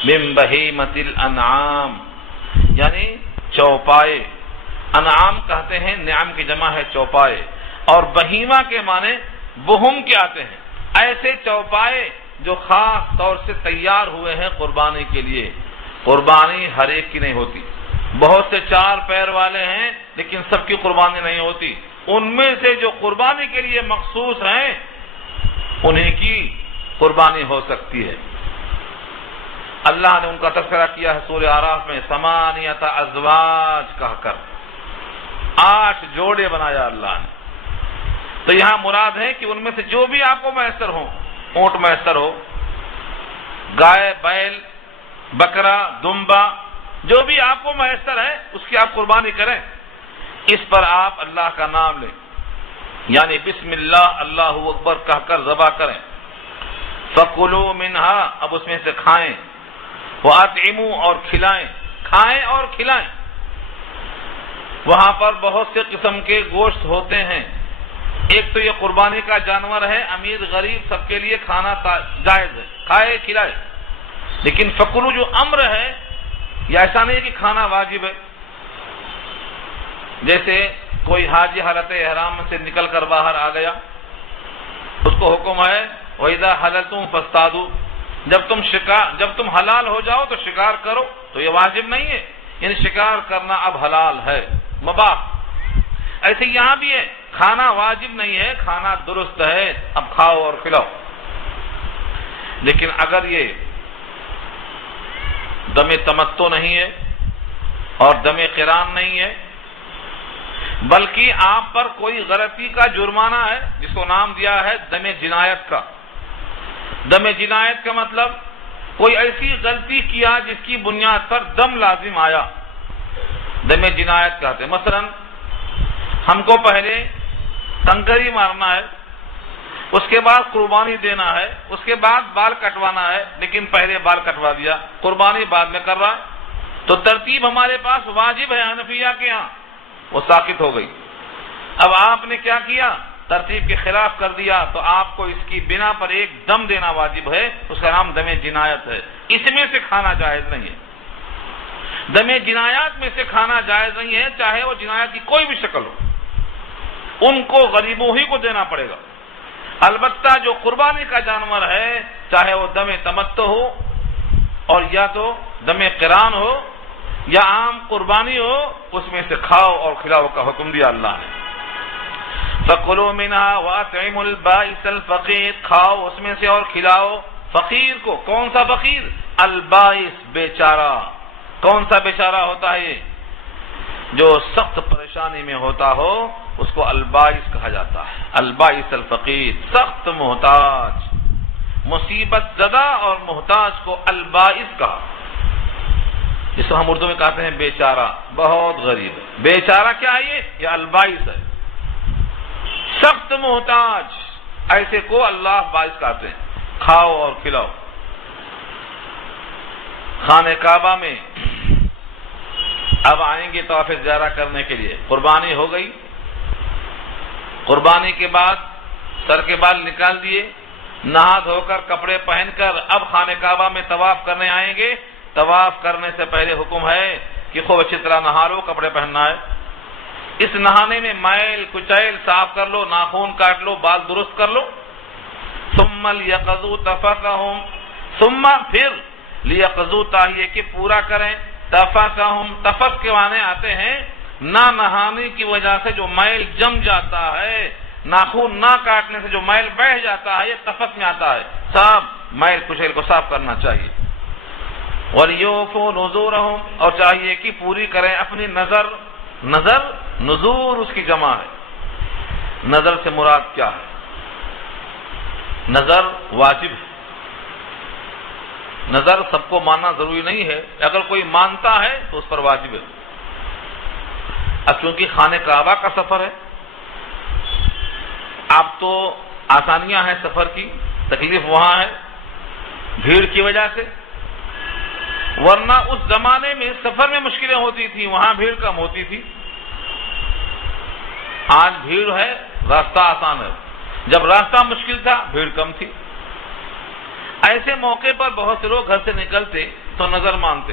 من بہیمۃ الانعام، یعنی چوپائے۔ انعام کہتے ہیں، نعم کی جمع ہے چوپائے، اور بہیمہ کے معنی بہم کے آتے ہیں، ایسے چوپائے جو خاص طور سے تیار ہوئے ہیں قربانی کے لیے۔ قربانی ہر ایک کی نہیں ہوتی، بہت سے 4 پیر والے ہیں لیکن سب کی قربانی نہیں ہوتی، ان میں سے جو قربانی کے لیے مخصوص ہیں انہیں کی قربانی ہو سکتی ہے۔ اللہ نے ان کا تذکرہ کیا ہے سورہ اعراف میں، 8 ازواج کہہ کر 8 جوڑے بنایا اللہ نے۔ تو یہاں مراد ہے کہ ان میں سے جو بھی آپ کو میسر ہو، اونٹ میسر ہو، گائے، بیل، بکرا، دمبا، جو بھی آپ کو میسر ہے اس کی آپ قربانی کریں۔ اس پر آپ اللہ کا نام لیں، یعنی بسم اللہ اللہ اکبر کہہ کر ذبح کریں۔ فَكُلُوا مِنْهَا، اب اس میں سے کھائیں، وَأَطْعِمُوا اور کھلائیں، کھائیں اور کھلائیں۔ وہاں پر بہت سے قسم کے گوشت ہوتے ہیں، ایک تو یہ قربانی کا جانور ہے، امیر غریب سب کے لیے کھانا جائز ہے، کھائے کھلائے، لیکن فَكُلُوا جو امر ہے یہ ایسا نہیں کہ کھانا واجب ہے۔ جیسے کوئی حاجی حالت احرام سے نکل کر باہر آ گیا، اس کو حکم ہے وَإِذَا حَلَلْتُمْ فَاصْطَادُوا، جب تم حلال ہو جاؤ تو شکار کرو، تو یہ واجب نہیں ہے، یعنی شکار کرنا اب حلال ہے، مباح۔ ایسے یہاں بھی ہے، کھانا واجب نہیں ہے، کھانا درست ہے، اب کھاؤ اور کھلاؤ۔ لیکن اگر یہ دم تمتع نہیں ہے اور دم قران نہیں ہے، بلکہ آپ پر کوئی غلطی کا جرمانہ ہے جس کو نام دیا ہے دم جنایت کا۔ دم جنایت کا مطلب کوئی ایسی غلطی کیا جس کی بنیاد پر دم لازم آیا، دم جنایت کہتے ہیں۔ مثلا ہم کو پہلے کنکری مارنا ہے، اس کے بعد قربانی دینا ہے، اس کے بعد بال کٹوانا ہے، لیکن پہلے بال کٹوا دیا، قربانی بعد میں کر رہا ہے، تو ترتیب ہمارے پاس واجب ہے حنفیہ کے ہاں، وہ ساقط ہو گئی۔ اب آپ نے کیا کیا؟ ترتیب کے خلاف کر دیا، تو آپ کو اس کی بنا پر ایک دم دینا واجب ہے، اس کا نام دم جنایت ہے۔ اس میں سے کھانا جائز نہیں ہے، دم جنایات میں سے کھانا جائز نہیں ہے، چاہے وہ جنایت کی کوئی بھی شکل ہو، ان کو غریبوں ہی کو دینا پڑے گا۔ البتہ جو قربانی کا جانور ہے، چاہے وہ دم تمتع ہو اور یا تو دم قران ہو یا عام قربانی ہو، اس میں سے کھاؤ اور کھلاؤ کا حکم دیا اللہ نے۔ فَكُلُوا مِنْهَا وَأَطْعِمُوا الْبَائِسَ الْفَقِيرَ، کھاؤ اس میں سے اور کھلاؤ فقیر کو۔ کون سا فقیر؟ البائس، بیچارہ۔ کون سا بیچارہ ہوتا ہے؟ جو سخت پریشانی میں ہوتا ہو اس کو البائس کہا جاتا ہے، البائس الفقیر، سخت محتاج، مصیبت زدہ اور محتاج کو البائس کہا، جس کو ہم اردو میں کہتے ہیں بیچارہ، بہت غریب ہے۔ بیچارہ کیا ہے؟ یہ البائس ہے، سخت محتاج، ایسے کو اللہ باعث کہتے ہیں۔ کھاؤ اور کھلاؤ۔ خانہ کعبہ میں اب آئیں گے طواف زیارہ کرنے کے لیے، قربانی ہو گئی، قربانی کے بعد سر کے بال نکال دیے، نہا دھو کر کپڑے پہن کر اب خانہ کعبہ میں طواف کرنے آئیں گے۔ طواف کرنے سے پہلے حکم ہے کہ خوب اچھی طرح نہا لو، کپڑے پہننا ہے۔ اس نہانے میں میل کچیل صاف کر لو، ناخن کاٹ لو، بال درست کر لو۔ ثم لیقضوا تفثهم، ثم پھر لیقضوا تاہیے کہ پورا کریں، تفثهم، تفث کے معنی آتے ہیں نہ نہانے کی وجہ سے جو میل جم جاتا ہے، ناخن نہ کاٹنے سے جو میل بہ جاتا ہے، یہ تفث میں آتا ہے۔ سب میل کچیل کو صاف کرنا چاہیے۔ وَلْيُوفُوا نُذُورَهُمْ، اور چاہیے کہ پوری کریں اپنی نظر۔ نظر، نذور اس کی جمع ہے۔ نظر سے مراد کیا ہے؟ نظر واجب ہے، نظر سب کو ماننا ضروری نہیں ہے، اگر کوئی مانتا ہے تو اس پر واجب ہے۔ اب چونکہ خانہ کعبہ کا سفر ہے، اب تو آسانیاں ہیں سفر کی، تکلیف وہاں ہے بھیڑ کی وجہ سے، ورنہ اس زمانے میں سفر میں مشکلیں ہوتی تھی، وہاں بھیڑ کم ہوتی تھی۔ آج بھیڑ ہے، راستہ آسان ہے، جب راستہ مشکل تھا بھیڑ کم تھی۔ ایسے موقع پر بہت سے لوگ گھر سے نکلتے تو نظر مانتے۔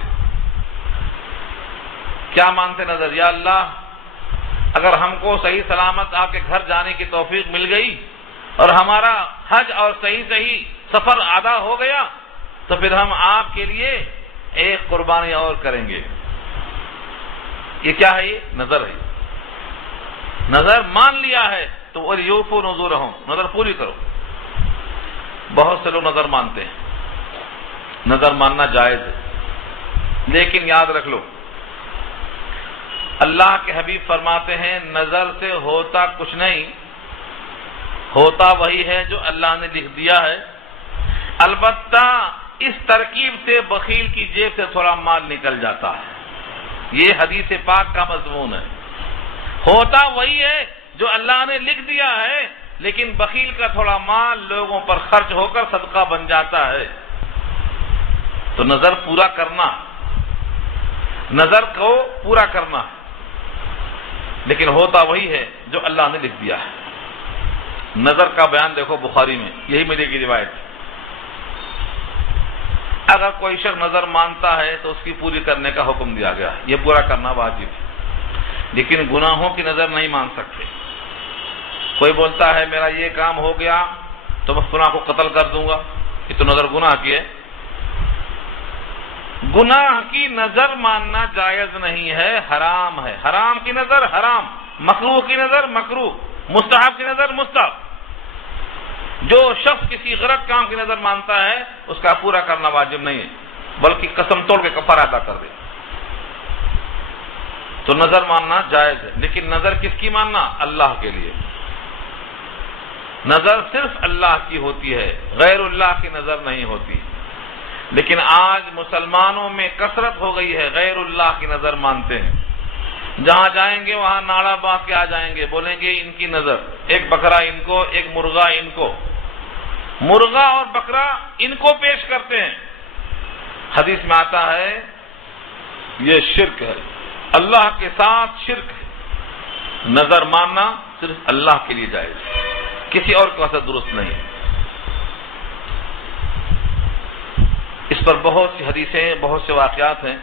کیا مانتے نظر؟ یا اللہ اگر ہم کو صحیح سلامت آپ کے گھر جانے کی توفیق مل گئی اور ہمارا حج اور صحیح سفر ادا ہو گیا تو پھر ہم آپ کے لیے ایک قربانی اور کریں گے۔ یہ کیا ہے؟ یہ نظر ہے، نظر مان لیا ہے تو وَلْيُوفُوا نُذُورَهُمْ، نظر پوری کرو۔ بہت سے لوگ نظر مانتے ہیں، نظر ماننا جائز ہے، لیکن یاد رکھ لو اللہ کے حبیب فرماتے ہیں نظر سے ہوتا کچھ نہیں، ہوتا وہی ہے جو اللہ نے لکھ دیا ہے۔ البتہ اس ترکیب سے بخیل کی جیب سے تھوڑا مال نکل جاتا ہے، یہ حدیث پاک کا مضمون ہے۔ ہوتا وہی ہے جو اللہ نے لکھ دیا ہے، لیکن بخیل کا تھوڑا مال لوگوں پر خرچ ہو کر صدقہ بن جاتا ہے۔ تو نظر پورا کرنا، نظر کو پورا کرنا، لیکن ہوتا وہی ہے جو اللہ نے لکھ دیا ہے۔ نظر کا بیان دیکھو بخاری میں، یہی ملے گی روایت۔ اگر کوئی شخص نظر مانتا ہے تو اس کی پوری کرنے کا حکم دیا گیا ہے، یہ پورا کرنا واجب ہے، لیکن گناہوں کی نظر نہیں مان سکتے۔ کوئی بولتا ہے میرا یہ کام ہو گیا تو میں فلاں کو قتل کر دوں گا، یہ تو نظر گناہ کی ہے، گناہ کی نظر ماننا جائز نہیں ہے، حرام ہے۔ حرام کی نظر حرام، مکروہ کی نظر مکروہ، مستحب کی نظر مستحب۔ جو شخص کسی غلط کام کی نظر مانتا ہے اس کا پورا کرنا واجب نہیں ہے، بلکہ قسم توڑ کے کفارہ ادا کر دے۔ تو نظر ماننا جائز ہے، لیکن نظر کس کی ماننا؟ اللہ کے لیے۔ نظر صرف اللہ کی ہوتی ہے، غیر اللہ کی نظر نہیں ہوتی۔ لیکن آج مسلمانوں میں کثرت ہو گئی ہے، غیر اللہ کی نظر مانتے ہیں۔ جہاں جائیں گے وہاں ناڑا باندھ کے آ جائیں گے، بولیں گے ان کی نظر، ایک بکرا ان کو، ایک مرغا ان کو، مرغا اور بکرا ان کو پیش کرتے ہیں۔ حدیث میں آتا ہے یہ شرک ہے، اللہ کے ساتھ شرک ہے۔ نظر ماننا صرف اللہ کے لیے جائز ہے، کسی اور کے واسطے درست نہیں۔ اس پر بہت سی حدیثیں، بہت سے واقعات ہیں،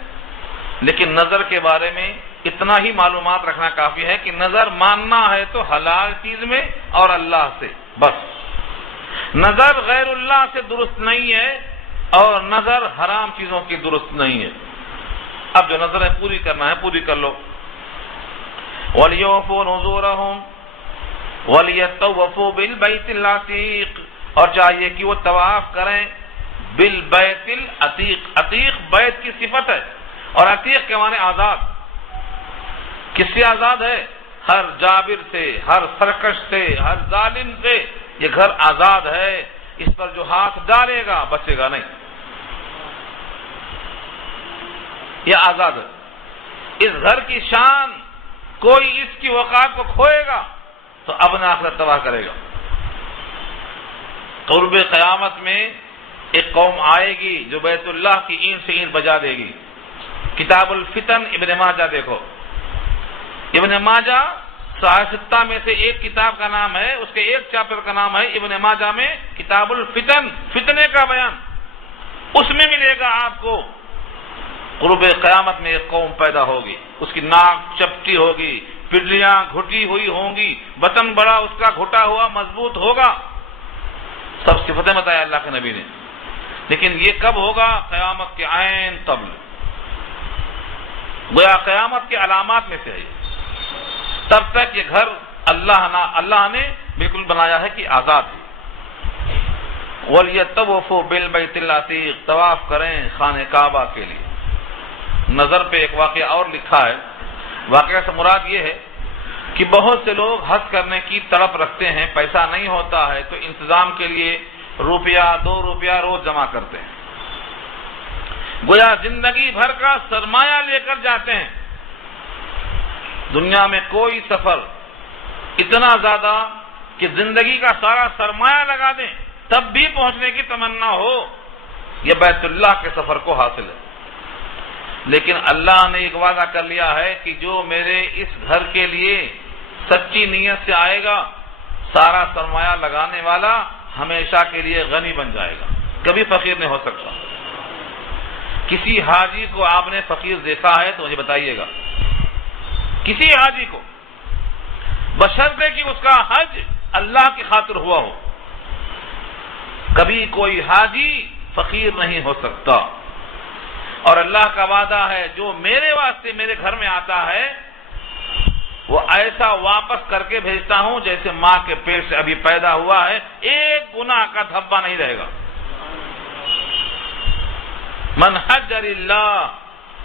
لیکن نظر کے بارے میں اتنا ہی معلومات رکھنا کافی ہے کہ نظر ماننا ہے تو حلال چیز میں اور اللہ سے بس۔ نظر غیر اللہ سے درست نہیں ہے اور نظر حرام چیزوں کی درست نہیں ہے۔ اب جو نظر ہے پوری کرنا ہے پوری کر لو۔ وَلْيُوفُوا نُذُورَهُمْ وَلْيَطَّوَّفُوا بِالْبَيْتِ الْعَتِيقِ، اور چاہیے کہ وہ طواف کریں بالبیت العتیق۔ عتیق بیت کی صفت ہے، اور عتیق کے معنی آزاد۔ کس سے آزاد ہے؟ ہر جابر سے، ہر سرکش سے، ہر ظالم سے یہ گھر آزاد ہے، اس پر جو ہاتھ ڈالے گا بچے گا نہیں، یہ آزاد ہے۔ اس گھر کی شان، کوئی اس کی وقار کو کھوئے گا تو اپنا آخرت تباہ کرے گا۔ قرب قیامت میں ایک قوم آئے گی جو بیت اللہ کی اینٹ سے اینٹ بجا دے گی۔ کتاب الفتن ابن ماجہ دیکھو، ابن ماجہ صحیح ستہ میں سے ایک کتاب کا نام ہے، اس کے ایک چیپٹر کا نام ہے ابن ماجہ میں کتاب الفتن، فتنے کا بیان۔ اس میں ملے گا آپ کو قرب قیامت میں ایک قوم پیدا ہوگی، اس کی ناک چپٹی ہوگی، پڈلیاں گھٹی ہوئی ہوں گی، بطن بڑا اس کا گھٹا ہوا مضبوط ہوگا، سب صفتیں بتایا اللہ کے نبی نے۔ لیکن یہ کب ہوگا؟ قیامت کے عین قبل، گویا قیامت کے علامات میں سے ہے۔ تب تک یہ گھر اللہ نے بالکل بنایا ہے کہ آزاد ہے۔ وَلْيَطَّوَّفُوا بِالْبَيْتِ الْعَتِيقِ، طواف کریں خانہ کعبہ کے لیے۔ نظر پہ ایک واقعہ اور لکھا ہے، واقعہ سے مراد یہ ہے کہ بہت سے لوگ حج کرنے کی تڑپ رکھتے ہیں، پیسہ نہیں ہوتا ہے تو انتظام کے لیے روپیہ 2 روپیہ روز جمع کرتے ہیں، گویا زندگی بھر کا سرمایہ لے کر جاتے ہیں۔ دنیا میں کوئی سفر اتنا زیادہ کہ زندگی کا سارا سرمایہ لگا دیں تب بھی پہنچنے کی تمنا ہو، یہ بیت اللہ کے سفر کو حاصل ہے۔ لیکن اللہ نے ایک وعدہ کر لیا ہے کہ جو میرے اس گھر کے لیے سچی نیت سے آئے گا، سارا سرمایہ لگانے والا ہمیشہ کے لیے غنی بن جائے گا، کبھی فقیر نہیں ہو سکتا۔ کسی حاجی کو آپ نے فقیر دیکھا ہے تو مجھے بتائیے گا، کسی حاجی کو، بشرطے کہ اس کا حج اللہ کی خاطر ہوا ہو۔ کبھی کوئی حاجی فقیر نہیں ہو سکتا، اور اللہ کا وعدہ ہے جو میرے واسطے میرے گھر میں آتا ہے وہ ایسا واپس کر کے بھیجتا ہوں جیسے ماں کے پیٹ سے ابھی پیدا ہوا ہے، ایک گناہ کا دھبا نہیں رہے گا۔ من حج للہ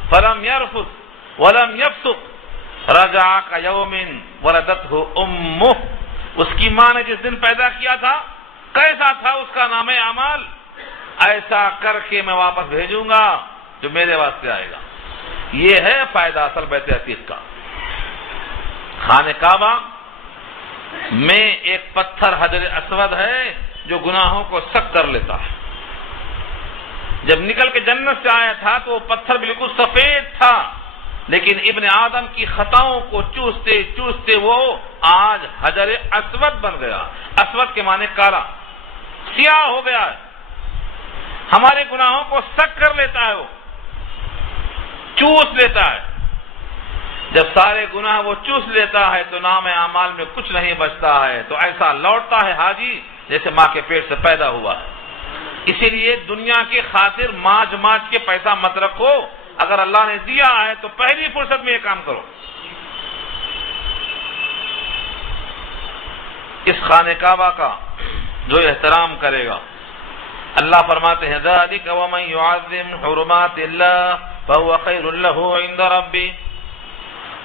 فلم یرفث ولم یفسق رجع کیوم ولدتہ امہ، اس کی ماں نے جس دن پیدا کیا تھا کیسا تھا اس کا نام اعمال، ایسا کر کے میں واپس بھیجوں گا جو میرے واسطے آئے گا۔ یہ ہے فائدہ اصل بیت عتیق کا۔ خانہ کعبہ میں ایک پتھر حجر اسود ہے جو گناہوں کو سک کر لیتا ہے۔ جب نکل کے جنت سے آیا تھا تو وہ پتھر بالکل سفید تھا، لیکن ابن آدم کی خطاؤں کو چوستے چوستے وہ آج حجر اسود بن گیا۔ اسود کے معنی کالا، سیاہ ہو گیا ہے، ہمارے گناہوں کو سک کر لیتا ہے، وہ چوس لیتا ہے۔ جب سارے گناہ وہ چوس لیتا ہے تو نام اعمال میں کچھ نہیں بچتا ہے، تو ایسا لوٹتا ہے حاجی جیسے ماں کے پیٹ سے پیدا ہوا ہے۔ اسی لیے دنیا کی خاطر ماج کے پیسہ مت رکھو، اگر اللہ نے دیا ہے تو پہلی فرصت میں یہ کام کرو۔ اس خانہ کعبہ کا جو احترام کرے گا، اللہ فرماتے ہیں ذالک ومن يعظم حرمات اللہ فهو خیر له عند ربی۔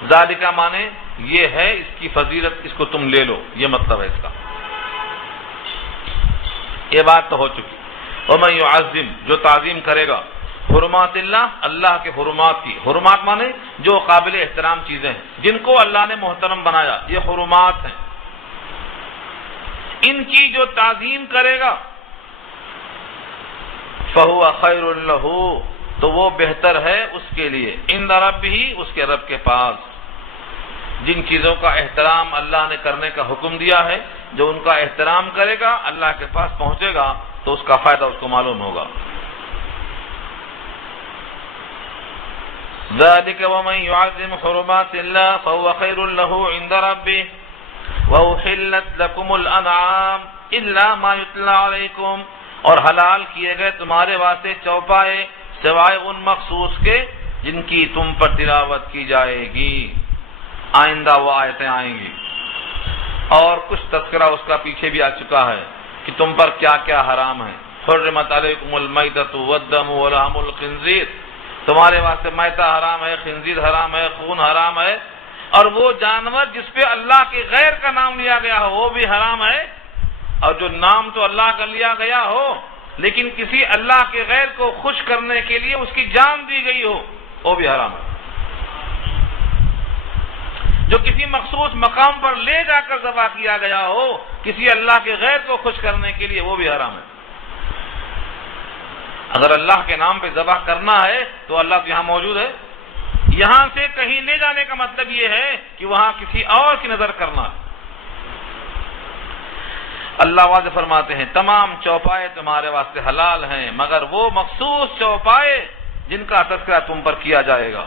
ذالک مانے یہ ہے اس کی فضیلت، اس کو تم لے لو، یہ مطلب ہے اس کا۔ یہ بات تو ہو چکی۔ ومن يعظم، جو تعظیم کرے گا، حرمات اللہ، اللہ کے حرمات کی، حرمات مانے جو قابل احترام چیزیں ہیں جن کو اللہ نے محترم بنایا، یہ حرمات ہیں، ان کی جو تعظیم کرے گا فَهُوَ خَيْرٌ لَهُ، تو وہ بہتر ہے اس کے لیے، عند ربہ، اس کے رب کے پاس۔ جن چیزوں کا احترام اللہ نے کرنے کا حکم دیا ہے، جو ان کا احترام کرے گا اللہ کے پاس پہنچے گا تو اس کا فائدہ اس کو معلوم ہوگا۔ ذَلِكَ وَمَن يُعَظِّمْ حُرُمَاتِ اللَّهِ فَهُوَ خَيْرٌ لَهُ عِندَ رَبِّهِ وَأُحِلَّتْ لَكُمُ الْأَنْعَامُ إِلَّا مَا يُتْلَى عَلَيْكُمْ، اور حلال کیے گئے تمہارے واسطے چوپائے سوائے ان مخصوص کے جن کی تم پر تلاوت کی جائے گی، آئندہ وہ آیتیں آئیں گی، اور کچھ تذکرہ اس کا پیچھے بھی آ چکا ہے کہ تم پر کیا کیا حرام ہے۔ حرمت علیکم المیتۃ والدم ولحم الخنزیر، تمہارے واسطے میتہ حرام ہے، خنزیر حرام ہے، خون حرام ہے، اور وہ جانور جس پہ اللہ کے غیر کا نام لیا گیا ہو وہ بھی حرام ہے، اور جو نام تو اللہ کا لیا گیا ہو لیکن کسی اللہ کے غیر کو خوش کرنے کے لیے اس کی جان دی گئی ہو وہ بھی حرام ہے۔ جو کسی مخصوص مقام پر لے جا کر ذبح کیا گیا ہو کسی اللہ کے غیر کو خوش کرنے کے لیے وہ بھی حرام ہے۔ اگر اللہ کے نام پہ ذبح کرنا ہے تو اللہ تو یہاں موجود ہے، یہاں سے کہیں لے جانے کا مطلب یہ ہے کہ وہاں کسی اور کی نظر کرنا ہے۔ اللہ واضح فرماتے ہیں تمام چوپائے تمہارے واسطے حلال ہیں مگر وہ مخصوص چوپائے جن کا تذکرہ تم پر کیا جائے گا،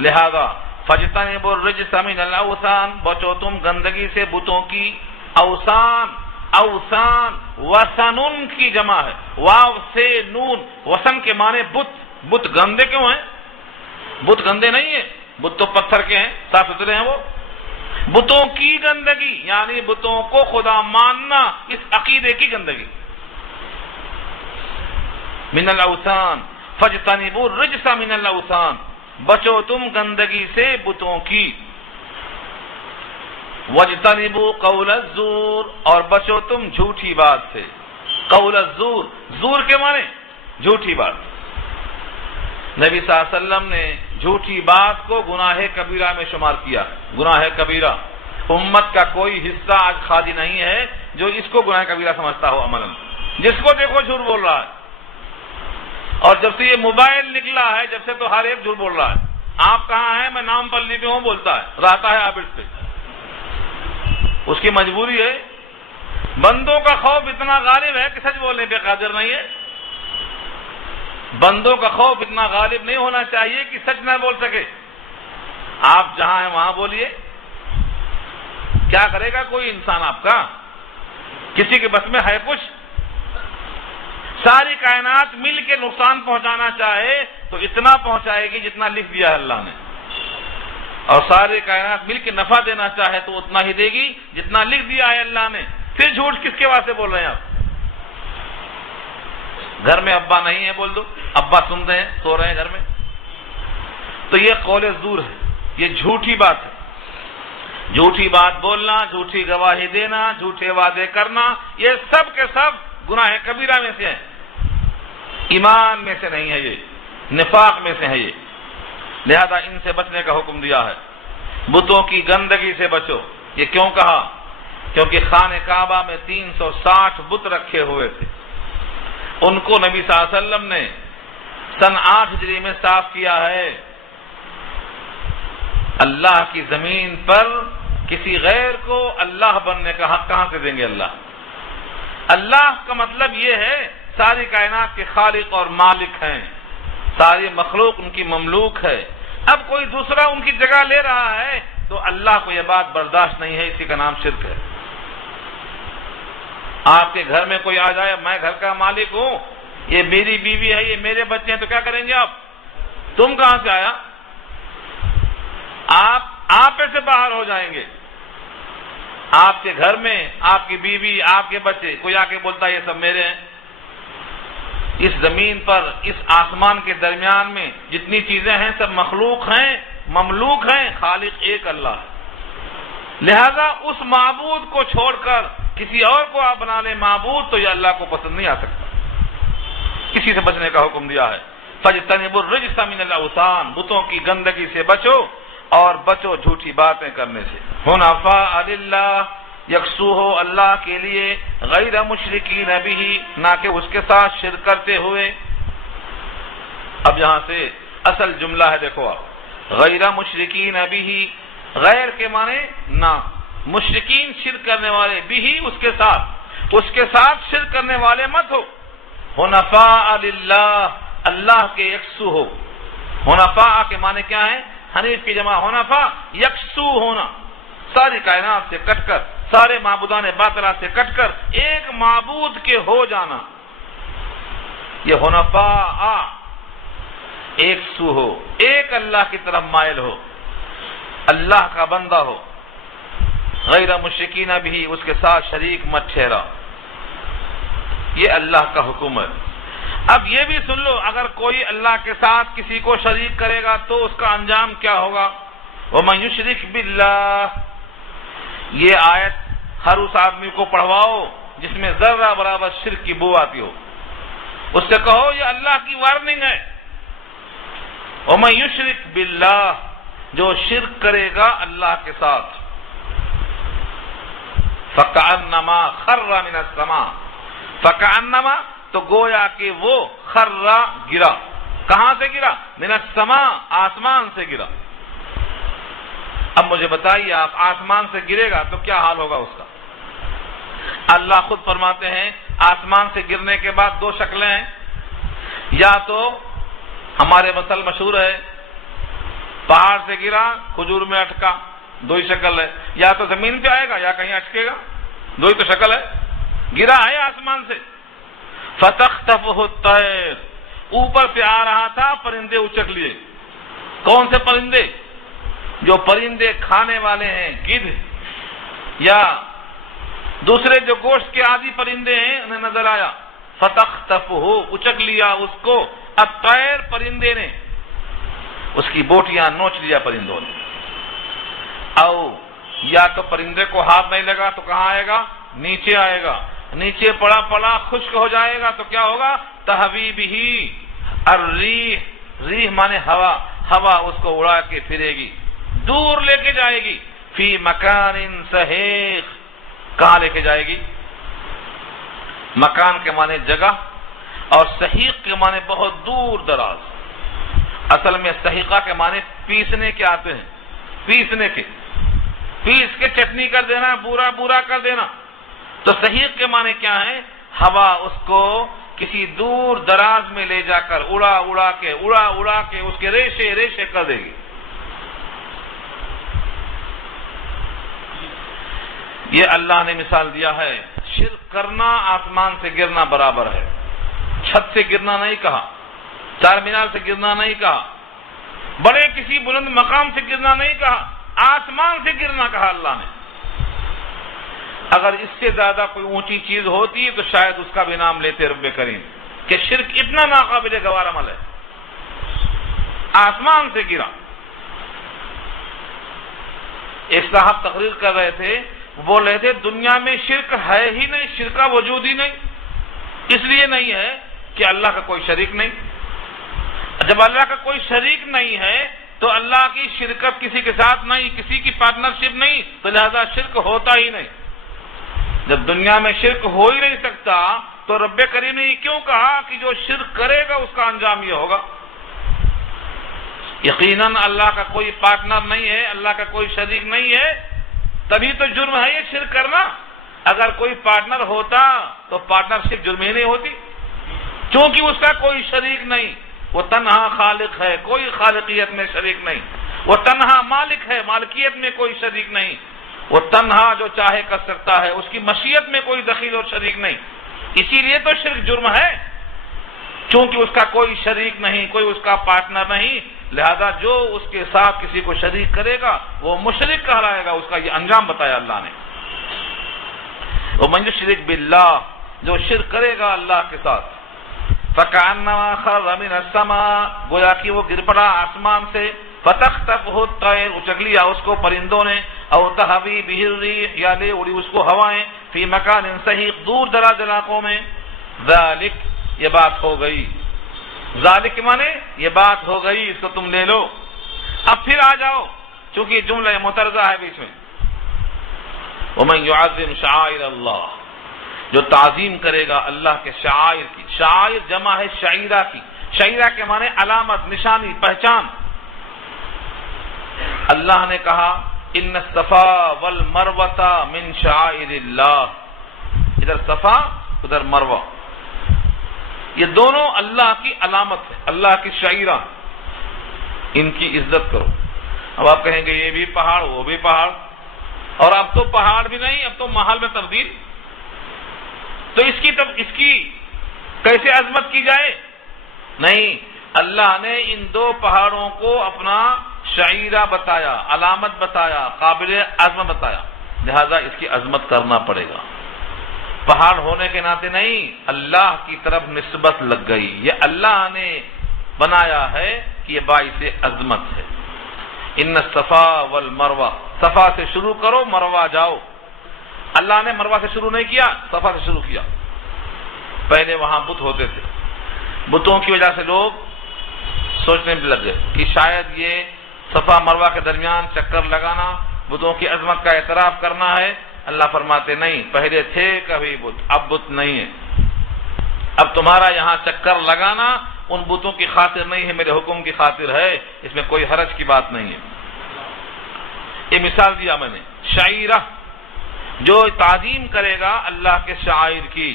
لہذا فَاجْتَنِبُوا الرِّجْسَ مِنَ الْأَوْثَانِ، بچو تم گندگی سے بتوں کی۔ اوثان، اوثان وثن کی جمع ہے، واو سے نون، وثن کے معنی بت۔ بت گندے کیوں ہیں؟ بت گندے نہیں ہیں، بت تو پتھر کے ہیں، صاف ستھرے ہیں وہ۔ بتوں کی گندگی یعنی بتوں کو خدا ماننا، اس عقیدے کی گندگی۔ من الاوثان فاجتنبوا الرجس من الاوثان، بچو تم گندگی سے بتوں کی۔ واجتنبوا قول الزور، اور بچو تم جھوٹی بات سے۔ قول الزور، زور کے معنی جھوٹی بات۔ نبی صلی اللہ علیہ وسلم نے جھوٹی بات کو گناہ کبیرہ میں شمار کیا، گناہ کبیرہ۔ امت کا کوئی حصہ آج خالی نہیں ہے جو اس کو گناہ کبیرہ سمجھتا ہو عملاً، جس کو دیکھو جھوٹ بول رہا ہے، اور جب سے یہ موبائل نکلا ہے جب سے تو ہر ایک جھوٹ بول رہا ہے۔ آپ کہاں ہیں؟ میں نام پلی پہ ہوں بولتا ہے، رہتا ہے آبٹ پہ، اس کی مجبوری ہے۔ بندوں کا خوف اتنا غالب ہے کہ سچ بولنے پہ قادر نہیں ہے۔ بندوں کا خوف اتنا غالب نہیں ہونا چاہیے کہ سچ نہ بول سکے۔ آپ جہاں ہیں وہاں بولیے، کیا کرے گا کوئی انسان آپ کا؟ کسی کے بس میں ہے کچھ؟ ساری کائنات مل کے نقصان پہنچانا چاہے تو اتنا پہنچائے گی جتنا لکھ دیا ہے اللہ نے، اور ساری کائنات مل کے نفع دینا چاہے تو اتنا ہی دے گی جتنا لکھ دیا ہے اللہ نے۔ پھر جھوٹ کس کے واسطے بول رہے ہیں آپ؟ گھر میں ابا نہیں ہے بول دو، ابا سن رہے ہیں، سو رہے ہیں گھر میں، تو یہ قول زور ہے، یہ جھوٹی بات ہے۔ جھوٹی بات بولنا، جھوٹی گواہی دینا، جھوٹے وعدے کرنا، یہ سب کے سب گناہ کبیرہ میں سے ہیں، ایمان میں سے نہیں ہے، یہ نفاق میں سے ہے یہ۔ لہذا ان سے بچنے کا حکم دیا ہے۔ بتوں کی گندگی سے بچو۔ یہ کیوں کہا؟ کیونکہ خانہ کعبہ میں 360 بت رکھے ہوئے تھے، ان کو نبی صلی اللہ علیہ وسلم نے سن 8 ہجری میں صاف کیا ہے۔ اللہ کی زمین پر کسی غیر کو اللہ بننے کا حق کہاں سے دیں گے اللہ؟ اللہ کا مطلب یہ ہے ساری کائنات کے خالق اور مالک ہیں، ساری مخلوق ان کی مملوک ہے۔ اب کوئی دوسرا ان کی جگہ لے رہا ہے تو اللہ کو یہ بات برداشت نہیں ہے، اسی کا نام شرک ہے۔ آپ کے گھر میں کوئی آ جائے، میں گھر کا مالک ہوں، یہ میری بیوی ہے، یہ میرے بچے ہیں، تو کیا کریں گے آپ؟ تم کہاں سے آیا؟ آپ سے باہر ہو جائیں گے۔ آپ کے گھر میں آپ کی بیوی، آپ کے بچے، کوئی آ کے بولتا ہے یہ سب میرے ہیں۔ اس زمین پر، اس آسمان کے درمیان میں جتنی چیزیں ہیں سب مخلوق ہیں، مملوک ہیں، خالق ایک اللہ ہے۔ لہذا اس معبود کو چھوڑ کر کسی اور کو آپ بنا لیں معبود، تو یہ اللہ کو پسند نہیں آ سکتا۔ کسی سے بچنے کا حکم دیا ہے، فَاجْتَنِبُوا الرِّجْسَ مِنَ الْأَوْثَانِ، بتوں کی گندگی سے بچو اور بچو جھوٹی باتیں کرنے سے۔ حنفاء للہ، یکسو ہو اللہ کے لیے، غیر مشرکین بہ، نہ کہ اس کے ساتھ شرک کرتے ہوئے۔ اب یہاں سے اصل جملہ ہے، دیکھو آپ، غیر مشرکین بہ، غیر کے معنی نہ، مشرکین شرک کرنے والے، بھی اس کے ساتھ شرک کرنے والے مت ہو۔ حنفاء للہ، اللہ کے یکسو ہو۔ حنفاء کے معنی کیا ہے؟ حنیف کی جمع حنفاء، یکسو ہونا، ساری کائنات سے کٹ کر، سارے معبودان باطلہ سے کٹ کر ایک معبود کے ہو جانا، یہ حنفاء، ایک سو ہو، ایک اللہ کی طرف مائل ہو، اللہ کا بندہ ہو، غیر مشرکین بھی، اس کے ساتھ شریک مت ٹھہرا، یہ اللہ کا حکم ہے۔ اب یہ بھی سن لو، اگر کوئی اللہ کے ساتھ کسی کو شریک کرے گا تو اس کا انجام کیا ہوگا؟ وَمَن يُشْرِكْ بِاللَّهِ، یہ آیت ہر اس آدمی کو پڑھواؤ جس میں ذرہ برابر شرک کی بو آتی ہو، اس سے کہو یہ اللہ کی وارننگ ہے۔ وَمَن يُشْرِكْ بِاللَّهِ، جو شرک کرے گا اللہ کے ساتھ، فَكَأَنَّمَا خَرَّ مِنَ السَّمَاءِ، فَكَأَنَّمَا تو گویا کہ وہ خرّ گرا، کہاں سے گرا؟ من السماء، آسمان سے گرا۔ اب مجھے بتائیے، آپ آسمان سے گرے گا تو کیا حال ہوگا اس کا؟ اللہ خود فرماتے ہیں آسمان سے گرنے کے بعد دو شکلیں ہیں، یا تو ہمارے مثل مشہور ہے پہاڑ سے گرا کھجور میں اٹکا، دو ہی شکل ہے، یا تو زمین پہ آئے گا یا کہیں اٹکے گا، دو ہی تو شکل ہے۔ گرا ہے آسمان سے، فَتَخْطَفُهُ الطَّيْرُ، اوپر سے آ رہا تھا، پرندے اچک لیے۔ کون سے پرندے؟ جو پرندے کھانے والے ہیں، گدھ یا دوسرے جو گوشت کے عادی پرندے ہیں، انہیں نظر آیا، فَتَخْطَفُهُ، اچک لیا اس کو، الطَّيْرُ، پرندے نے، اس کی بوٹیاں نوچ لیا پرندوں نے۔ او یا تو پرندے کو ہاتھ نہیں لگا تو کہاں آئے گا؟ نیچے آئے گا، نیچے پڑا پڑا خشک ہو جائے گا تو کیا ہوگا؟ تہوی بہی الریح، ریح مانے ہوا، ہوا اس کو اڑا کے پھرے گی، دور لے کے جائے گی، فی مکان سحیق، کہاں لے کے جائے گی؟ مکان کے معنی جگہ، اور سحیق کے معنی بہت دور دراز۔ اصل میں سحیقہ کے معنی پیسنے کے آتے ہیں، پیسنے کے، پیس کے چٹنی کر دینا، بورا بورا کر دینا۔ تو سحیق کے معنی کیا ہے؟ ہوا اس کو کسی دور دراز میں لے جا کر اڑا اڑا کے اس کے ریشے ریشے کر دے گی۔ یہ اللہ نے مثال دیا ہے، شرک کرنا آسمان سے گرنا برابر ہے، چھت سے گرنا نہیں کہا، چار مینار سے گرنا نہیں کہا، بڑے کسی بلند مقام سے گرنا نہیں کہا، آسمان سے گرنا کہا اللہ نے۔ اگر اس سے زیادہ کوئی اونچی چیز ہوتی تو شاید اس کا بھی نام لیتے رب کریم، کہ شرک اتنا ناقابل گوار عمل ہے، آسمان سے گرا۔ ایک صاحب تقریر کر رہے تھے، بول رہے تھے دنیا میں شرک ہے ہی نہیں، شرک کا وجود ہی نہیں، اس لیے نہیں ہے کہ اللہ کا کوئی شریک نہیں۔ جب اللہ کا کوئی شریک نہیں ہے تو اللہ کی شرکت کسی کے ساتھ نہیں، کسی کی پارٹنرشپ نہیں، تو لہذا شرک ہوتا ہی نہیں۔ جب دنیا میں شرک ہو ہی نہیں سکتا تو رب کریم نے کیوں کہا کہ جو شرک کرے گا اس کا انجام یہ ہوگا؟ یقیناً اللہ کا کوئی پارٹنر نہیں ہے، اللہ کا کوئی شریک نہیں ہے، تبھی تو جرم ہے یہ شرک کرنا۔ اگر کوئی پارٹنر ہوتا تو پارٹنرشپ جرم ہی نہیں ہوتی، چونکہ اس کا کوئی شریک نہیں، وہ تنہا خالق ہے، کوئی خالقیت میں شریک نہیں، وہ تنہا مالک ہے، مالکیت میں کوئی شریک نہیں، وہ تنہا جو چاہے کر سکتا ہے، اس کی مشیت میں کوئی دخیل اور شریک نہیں، اسی لیے تو شرک جرم ہے، چونکہ اس کا کوئی شریک نہیں، کوئی اس کا پارٹنر نہیں، لہذا جو اس کے ساتھ کسی کو شریک کرے گا وہ مشرک کہلائے گا۔ اس کا یہ انجام بتایا اللہ نے، وَمَن يُشْرِكْ بِاللَّهِ، جو شرک کرے گا اللہ کے ساتھ، فَكَأَنَّمَا خَرَّ مِنَ السَّمَاءِ، گویا کہ وہ گر پڑا آسمان سے، فَتَخْطَفُهُ الطَّيْرُ، اچک لیا اس کو پرندوں نے، أَوْ تَهْوِي بِهِ الرِّيحُ، یا لے اڑی اس کو ہوائیں، فِي مَكَانٍ سَحِيقٍ، دور دراز علاقوں میں، ذَلِكَ، یہ بات ہو گئی، ذالک مانے یہ بات ہو گئی، اس کو تم لے لو۔ اب پھر آ جاؤ، چونکہ جملہ مترجہ ہے بیچ میں، وَمَن يُعَظِّمْ شَعَائِرَ اللَّهِ، جو تعظیم کرے گا اللہ کے شعائر کی، شعائر جمع ہے شعیرہ کی، شعیرہ کے معنی علامت، نشانی، پہچان۔ اللہ نے کہا ان الصفا والمروہ من شعائر اللہ، ادھر صفا ادھر مروہ، یہ دونوں اللہ کی علامت ہے، اللہ کی شعیرہ، ان کی عزت کرو۔ اب آپ کہیں گے یہ بھی پہاڑ وہ بھی پہاڑ، اور اب تو پہاڑ بھی نہیں، اب تو محل میں تبدیل، تو اس کی کیسے عظمت کی جائے؟ نہیں، اللہ نے ان دو پہاڑوں کو اپنا شعیرہ بتایا، علامت بتایا، قابل عظمت بتایا، لہذا اس کی عظمت کرنا پڑے گا۔ پہاڑ ہونے کے ناطے نہیں، اللہ کی طرف نسبت لگ گئی، یہ اللہ نے بنایا ہے کہ یہ باعث عظمت ہے۔ ان الصفا والمروہ، صفا سے شروع کرو، مروہ جاؤ۔ اللہ نے مروہ سے شروع نہیں کیا، صفا سے شروع کیا۔ پہلے وہاں بت ہوتے تھے، بتوں کی وجہ سے لوگ سوچنے میں لگ گئے کہ شاید یہ صفا مروہ کے درمیان چکر لگانا بتوں کی عظمت کا اعتراف کرنا ہے۔ اللہ فرماتے نہیں، پہلے تھے کبھی بت، اب بت نہیں ہے، اب تمہارا یہاں چکر لگانا ان بتوں کی خاطر نہیں ہے، میرے حکم کی خاطر ہے، اس میں کوئی حرج کی بات نہیں ہے۔ یہ مثال دیا میں نے، شعیرہ، جو تعظیم کرے گا اللہ کے شعائر کی،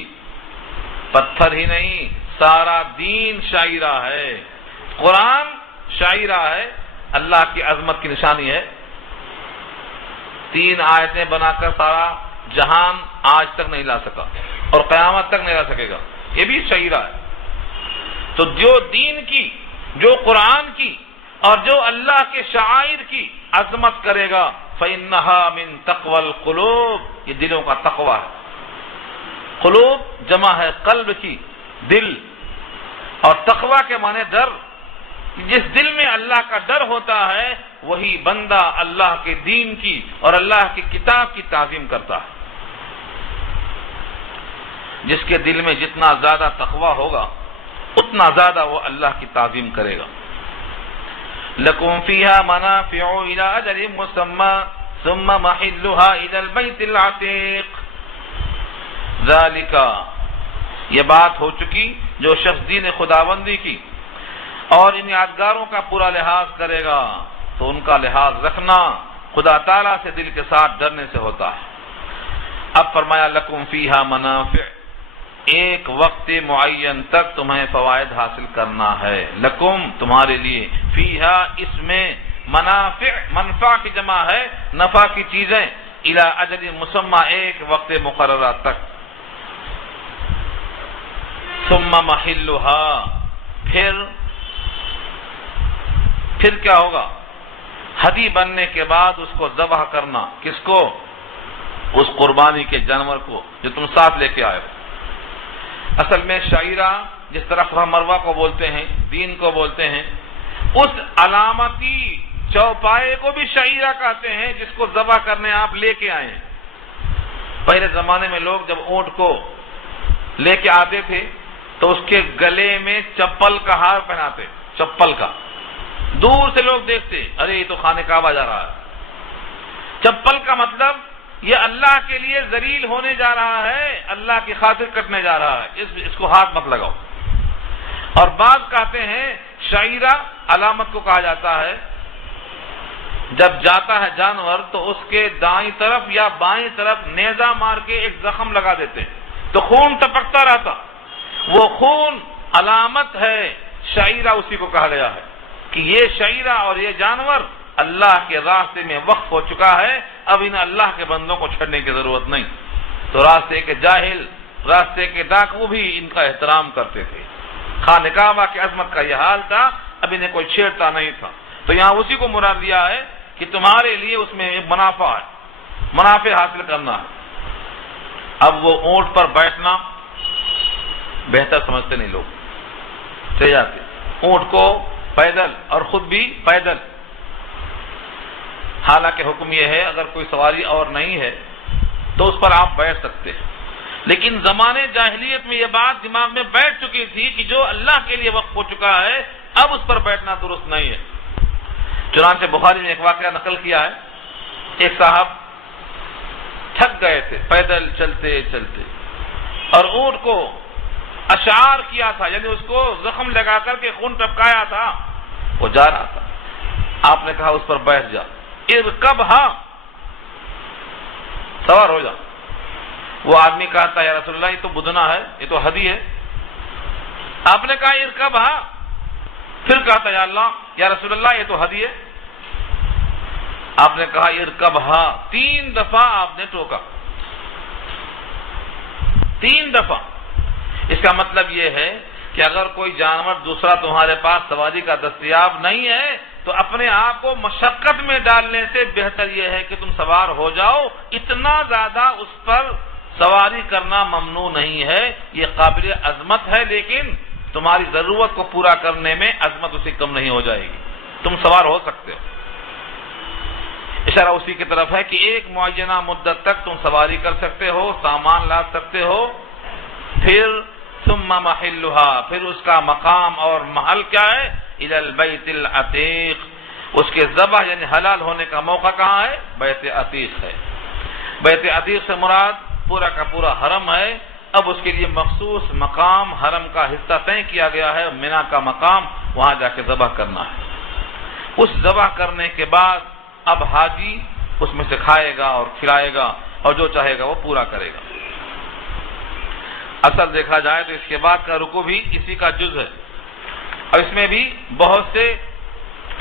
پتھر ہی نہیں سارا دین شعیرہ ہے، قرآن شعیرہ ہے، اللہ کی عظمت کی نشانی ہے۔ 3 آیتیں بنا کر سارا جہان آج تک نہیں لا سکا اور قیامت تک نہیں لا سکے گا، یہ بھی شعیرہ ہے۔ تو جو دین کی، جو قرآن کی اور جو اللہ کے شعائر کی عظمت کرے گا، فَإِنَّهَا مِن تَقْوَى الْقُلُوبِ، یہ دلوں کا تقوی ہے۔ قلوب جمع ہے قلب کی، دل، اور تقوی کے معنی ڈر۔ جس دل میں اللہ کا ڈر ہوتا ہے وہی بندہ اللہ کے دین کی اور اللہ کی کتاب کی تعظیم کرتا ہے۔ جس کے دل میں جتنا زیادہ تقوی ہوگا اتنا زیادہ وہ اللہ کی تعظیم کرے گا۔ لَكُمْ فِيهَا مَنَافِعُ إِلَىٰ أَجَلٍ مُّسَمًّى ثُمَّ مَحِلُّهَا إِلَى الْبَيْتِ الْعَتِيقِ، ذَلِكَ، یہ بات ہو چکی جو شخص دین خداوندی کی اور ان یادگاروں کا پورا لحاظ کرے گا تو ان کا لحاظ رکھنا خدا تعالیٰ سے دل کے ساتھ ڈرنے سے ہوتا ہے۔ اب فرمایا لَكُمْ فِيهَا مَنَافِعُ، ایک وقت معین تک تمہیں فوائد حاصل کرنا ہے، لکم تمہارے لیے، فیہا اس میں، منافع منفع کی جمع ہے، نفع کی چیزیں، الی اجل مسمى ایک وقت مقررہ تک، ثم محلها، پھر کیا ہوگا؟ ہدی بننے کے بعد اس کو ذبح کرنا، کس کو؟ اس قربانی کے جانور کو جو تم ساتھ لے کے آئے ہو۔ اصل میں شعیرہ جس طرح مروہ کو بولتے ہیں، دین کو بولتے ہیں، اس علامتی چوپائے کو بھی شعیرہ کہتے ہیں جس کو ذبح کرنے آپ لے کے آئے ہیں۔ پہلے زمانے میں لوگ جب اونٹ کو لے کے آتے تھے تو اس کے گلے میں چپل کا ہار پہناتے، چپل کا، دور سے لوگ دیکھتے، ارے یہ تو خانہ کعبہ جا رہا ہے۔ چپل کا مطلب یہ اللہ کے لیے ذلیل ہونے جا رہا ہے، اللہ کی خاطر کٹنے جا رہا ہے، اس کو ہاتھ مت لگاؤ۔ اور بعض کہتے ہیں شعیرہ علامت کو کہا جاتا ہے، جب جاتا ہے جانور تو اس کے دائیں طرف یا بائیں طرف نیزہ مار کے ایک زخم لگا دیتے ہیں تو خون ٹپکتا رہتا، وہ خون علامت ہے، شعیرہ اسی کو کہا گیا ہے کہ یہ شعیرہ اور یہ جانور اللہ کے راستے میں وقف ہو چکا ہے، اب انہیں اللہ کے بندوں کو چھڑنے کی ضرورت نہیں۔ تو راستے کے جاہل، راستے کے ڈاکو بھی ان کا احترام کرتے تھے۔ خانہ کعبہ کی عظمت کا یہ حال تھا، اب انہیں کوئی چھیڑتا نہیں تھا۔ تو یہاں اسی کو مراد دیا ہے کہ تمہارے لیے اس میں ایک منافع ہے، منافع حاصل کرنا ہے۔ اب وہ اونٹ پر بیٹھنا بہتر سمجھتے نہیں لوگ، چلے جاتے اونٹ کو پیدل اور خود بھی پیدل۔ حالانکہ حکم یہ ہے اگر کوئی سواری اور نہیں ہے تو اس پر آپ بیٹھ سکتے ہیں، لیکن زمانے جاہلیت میں یہ بات دماغ میں بیٹھ چکی تھی کہ جو اللہ کے لیے وقف ہو چکا ہے اب اس پر بیٹھنا درست نہیں ہے۔ چنانچہ بخاری نے ایک واقعہ نقل کیا ہے، ایک صاحب تھک گئے تھے پیدل چلتے چلتے اور اونٹ کو اشعار کیا تھا، یعنی اس کو زخم لگا کر کے خون ٹپکایا تھا، وہ جا رہا تھا۔ آپ نے کہا اس پر بیٹھ جا، ارکبھا، سوار ہو جا۔ وہ آدمی کہتا ہے یا رسول اللہ یہ تو بدنا ہے، یہ تو ہدی ہے۔ آپ نے کہا ارکبھا، پھر کہتا یا اللہ یا رسول اللہ یہ تو ہدی ہے۔ آپ نے کہا ارکبھا، 3 دفعہ آپ نے ٹوکا، 3 دفعہ۔ اس کا مطلب یہ ہے کہ اگر کوئی جانور دوسرا تمہارے پاس سواری کا دستیاب نہیں ہے تو اپنے آپ کو مشقت میں ڈالنے سے بہتر یہ ہے کہ تم سوار ہو جاؤ۔ اتنا زیادہ اس پر سواری کرنا ممنوع نہیں ہے، یہ قابل عظمت ہے، لیکن تمہاری ضرورت کو پورا کرنے میں عظمت اسے کم نہیں ہو جائے گی، تم سوار ہو سکتے ہو۔ اشارہ اسی کی طرف ہے کہ ایک معینہ مدت تک تم سواری کر سکتے ہو، سامان لا سکتے ہو، پھر ثم محلھا، پھر اس کا مقام اور محل کیا ہے؟ الی البیت العتیق، اس کے ذبح یعنی حلال ہونے کا موقع کہاں ہے؟ بیت عتیق ہے۔ بیت عتیق سے مراد پورا کا پورا حرم ہے۔ اب اس کے لیے مخصوص مقام حرم کا حصہ طے کیا گیا ہے، مینا کا مقام، وہاں جا کے ذبح کرنا ہے۔ اس ذبح کرنے کے بعد اب حاجی اس میں سے کھائے گا اور کھلائے گا اور جو چاہے گا وہ پورا کرے گا۔ اصل دیکھا جائے تو اس کے بعد کا رکوع بھی اسی کا جز ہے، اور اس میں بھی بہت سے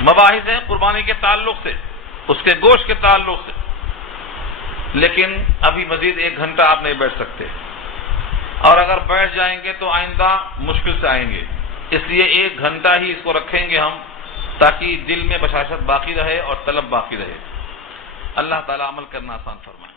مباحث ہیں قربانی کے تعلق سے، اس کے گوشت کے تعلق سے، لیکن ابھی مزید 1 گھنٹہ آپ نہیں بیٹھ سکتے، اور اگر بیٹھ جائیں گے تو آئندہ مشکل سے آئیں گے، اس لیے 1 گھنٹہ ہی اس کو رکھیں گے ہم، تاکہ دل میں بشاشت باقی رہے اور طلب باقی رہے۔ اللہ تعالی عمل کرنا آسان فرمائے۔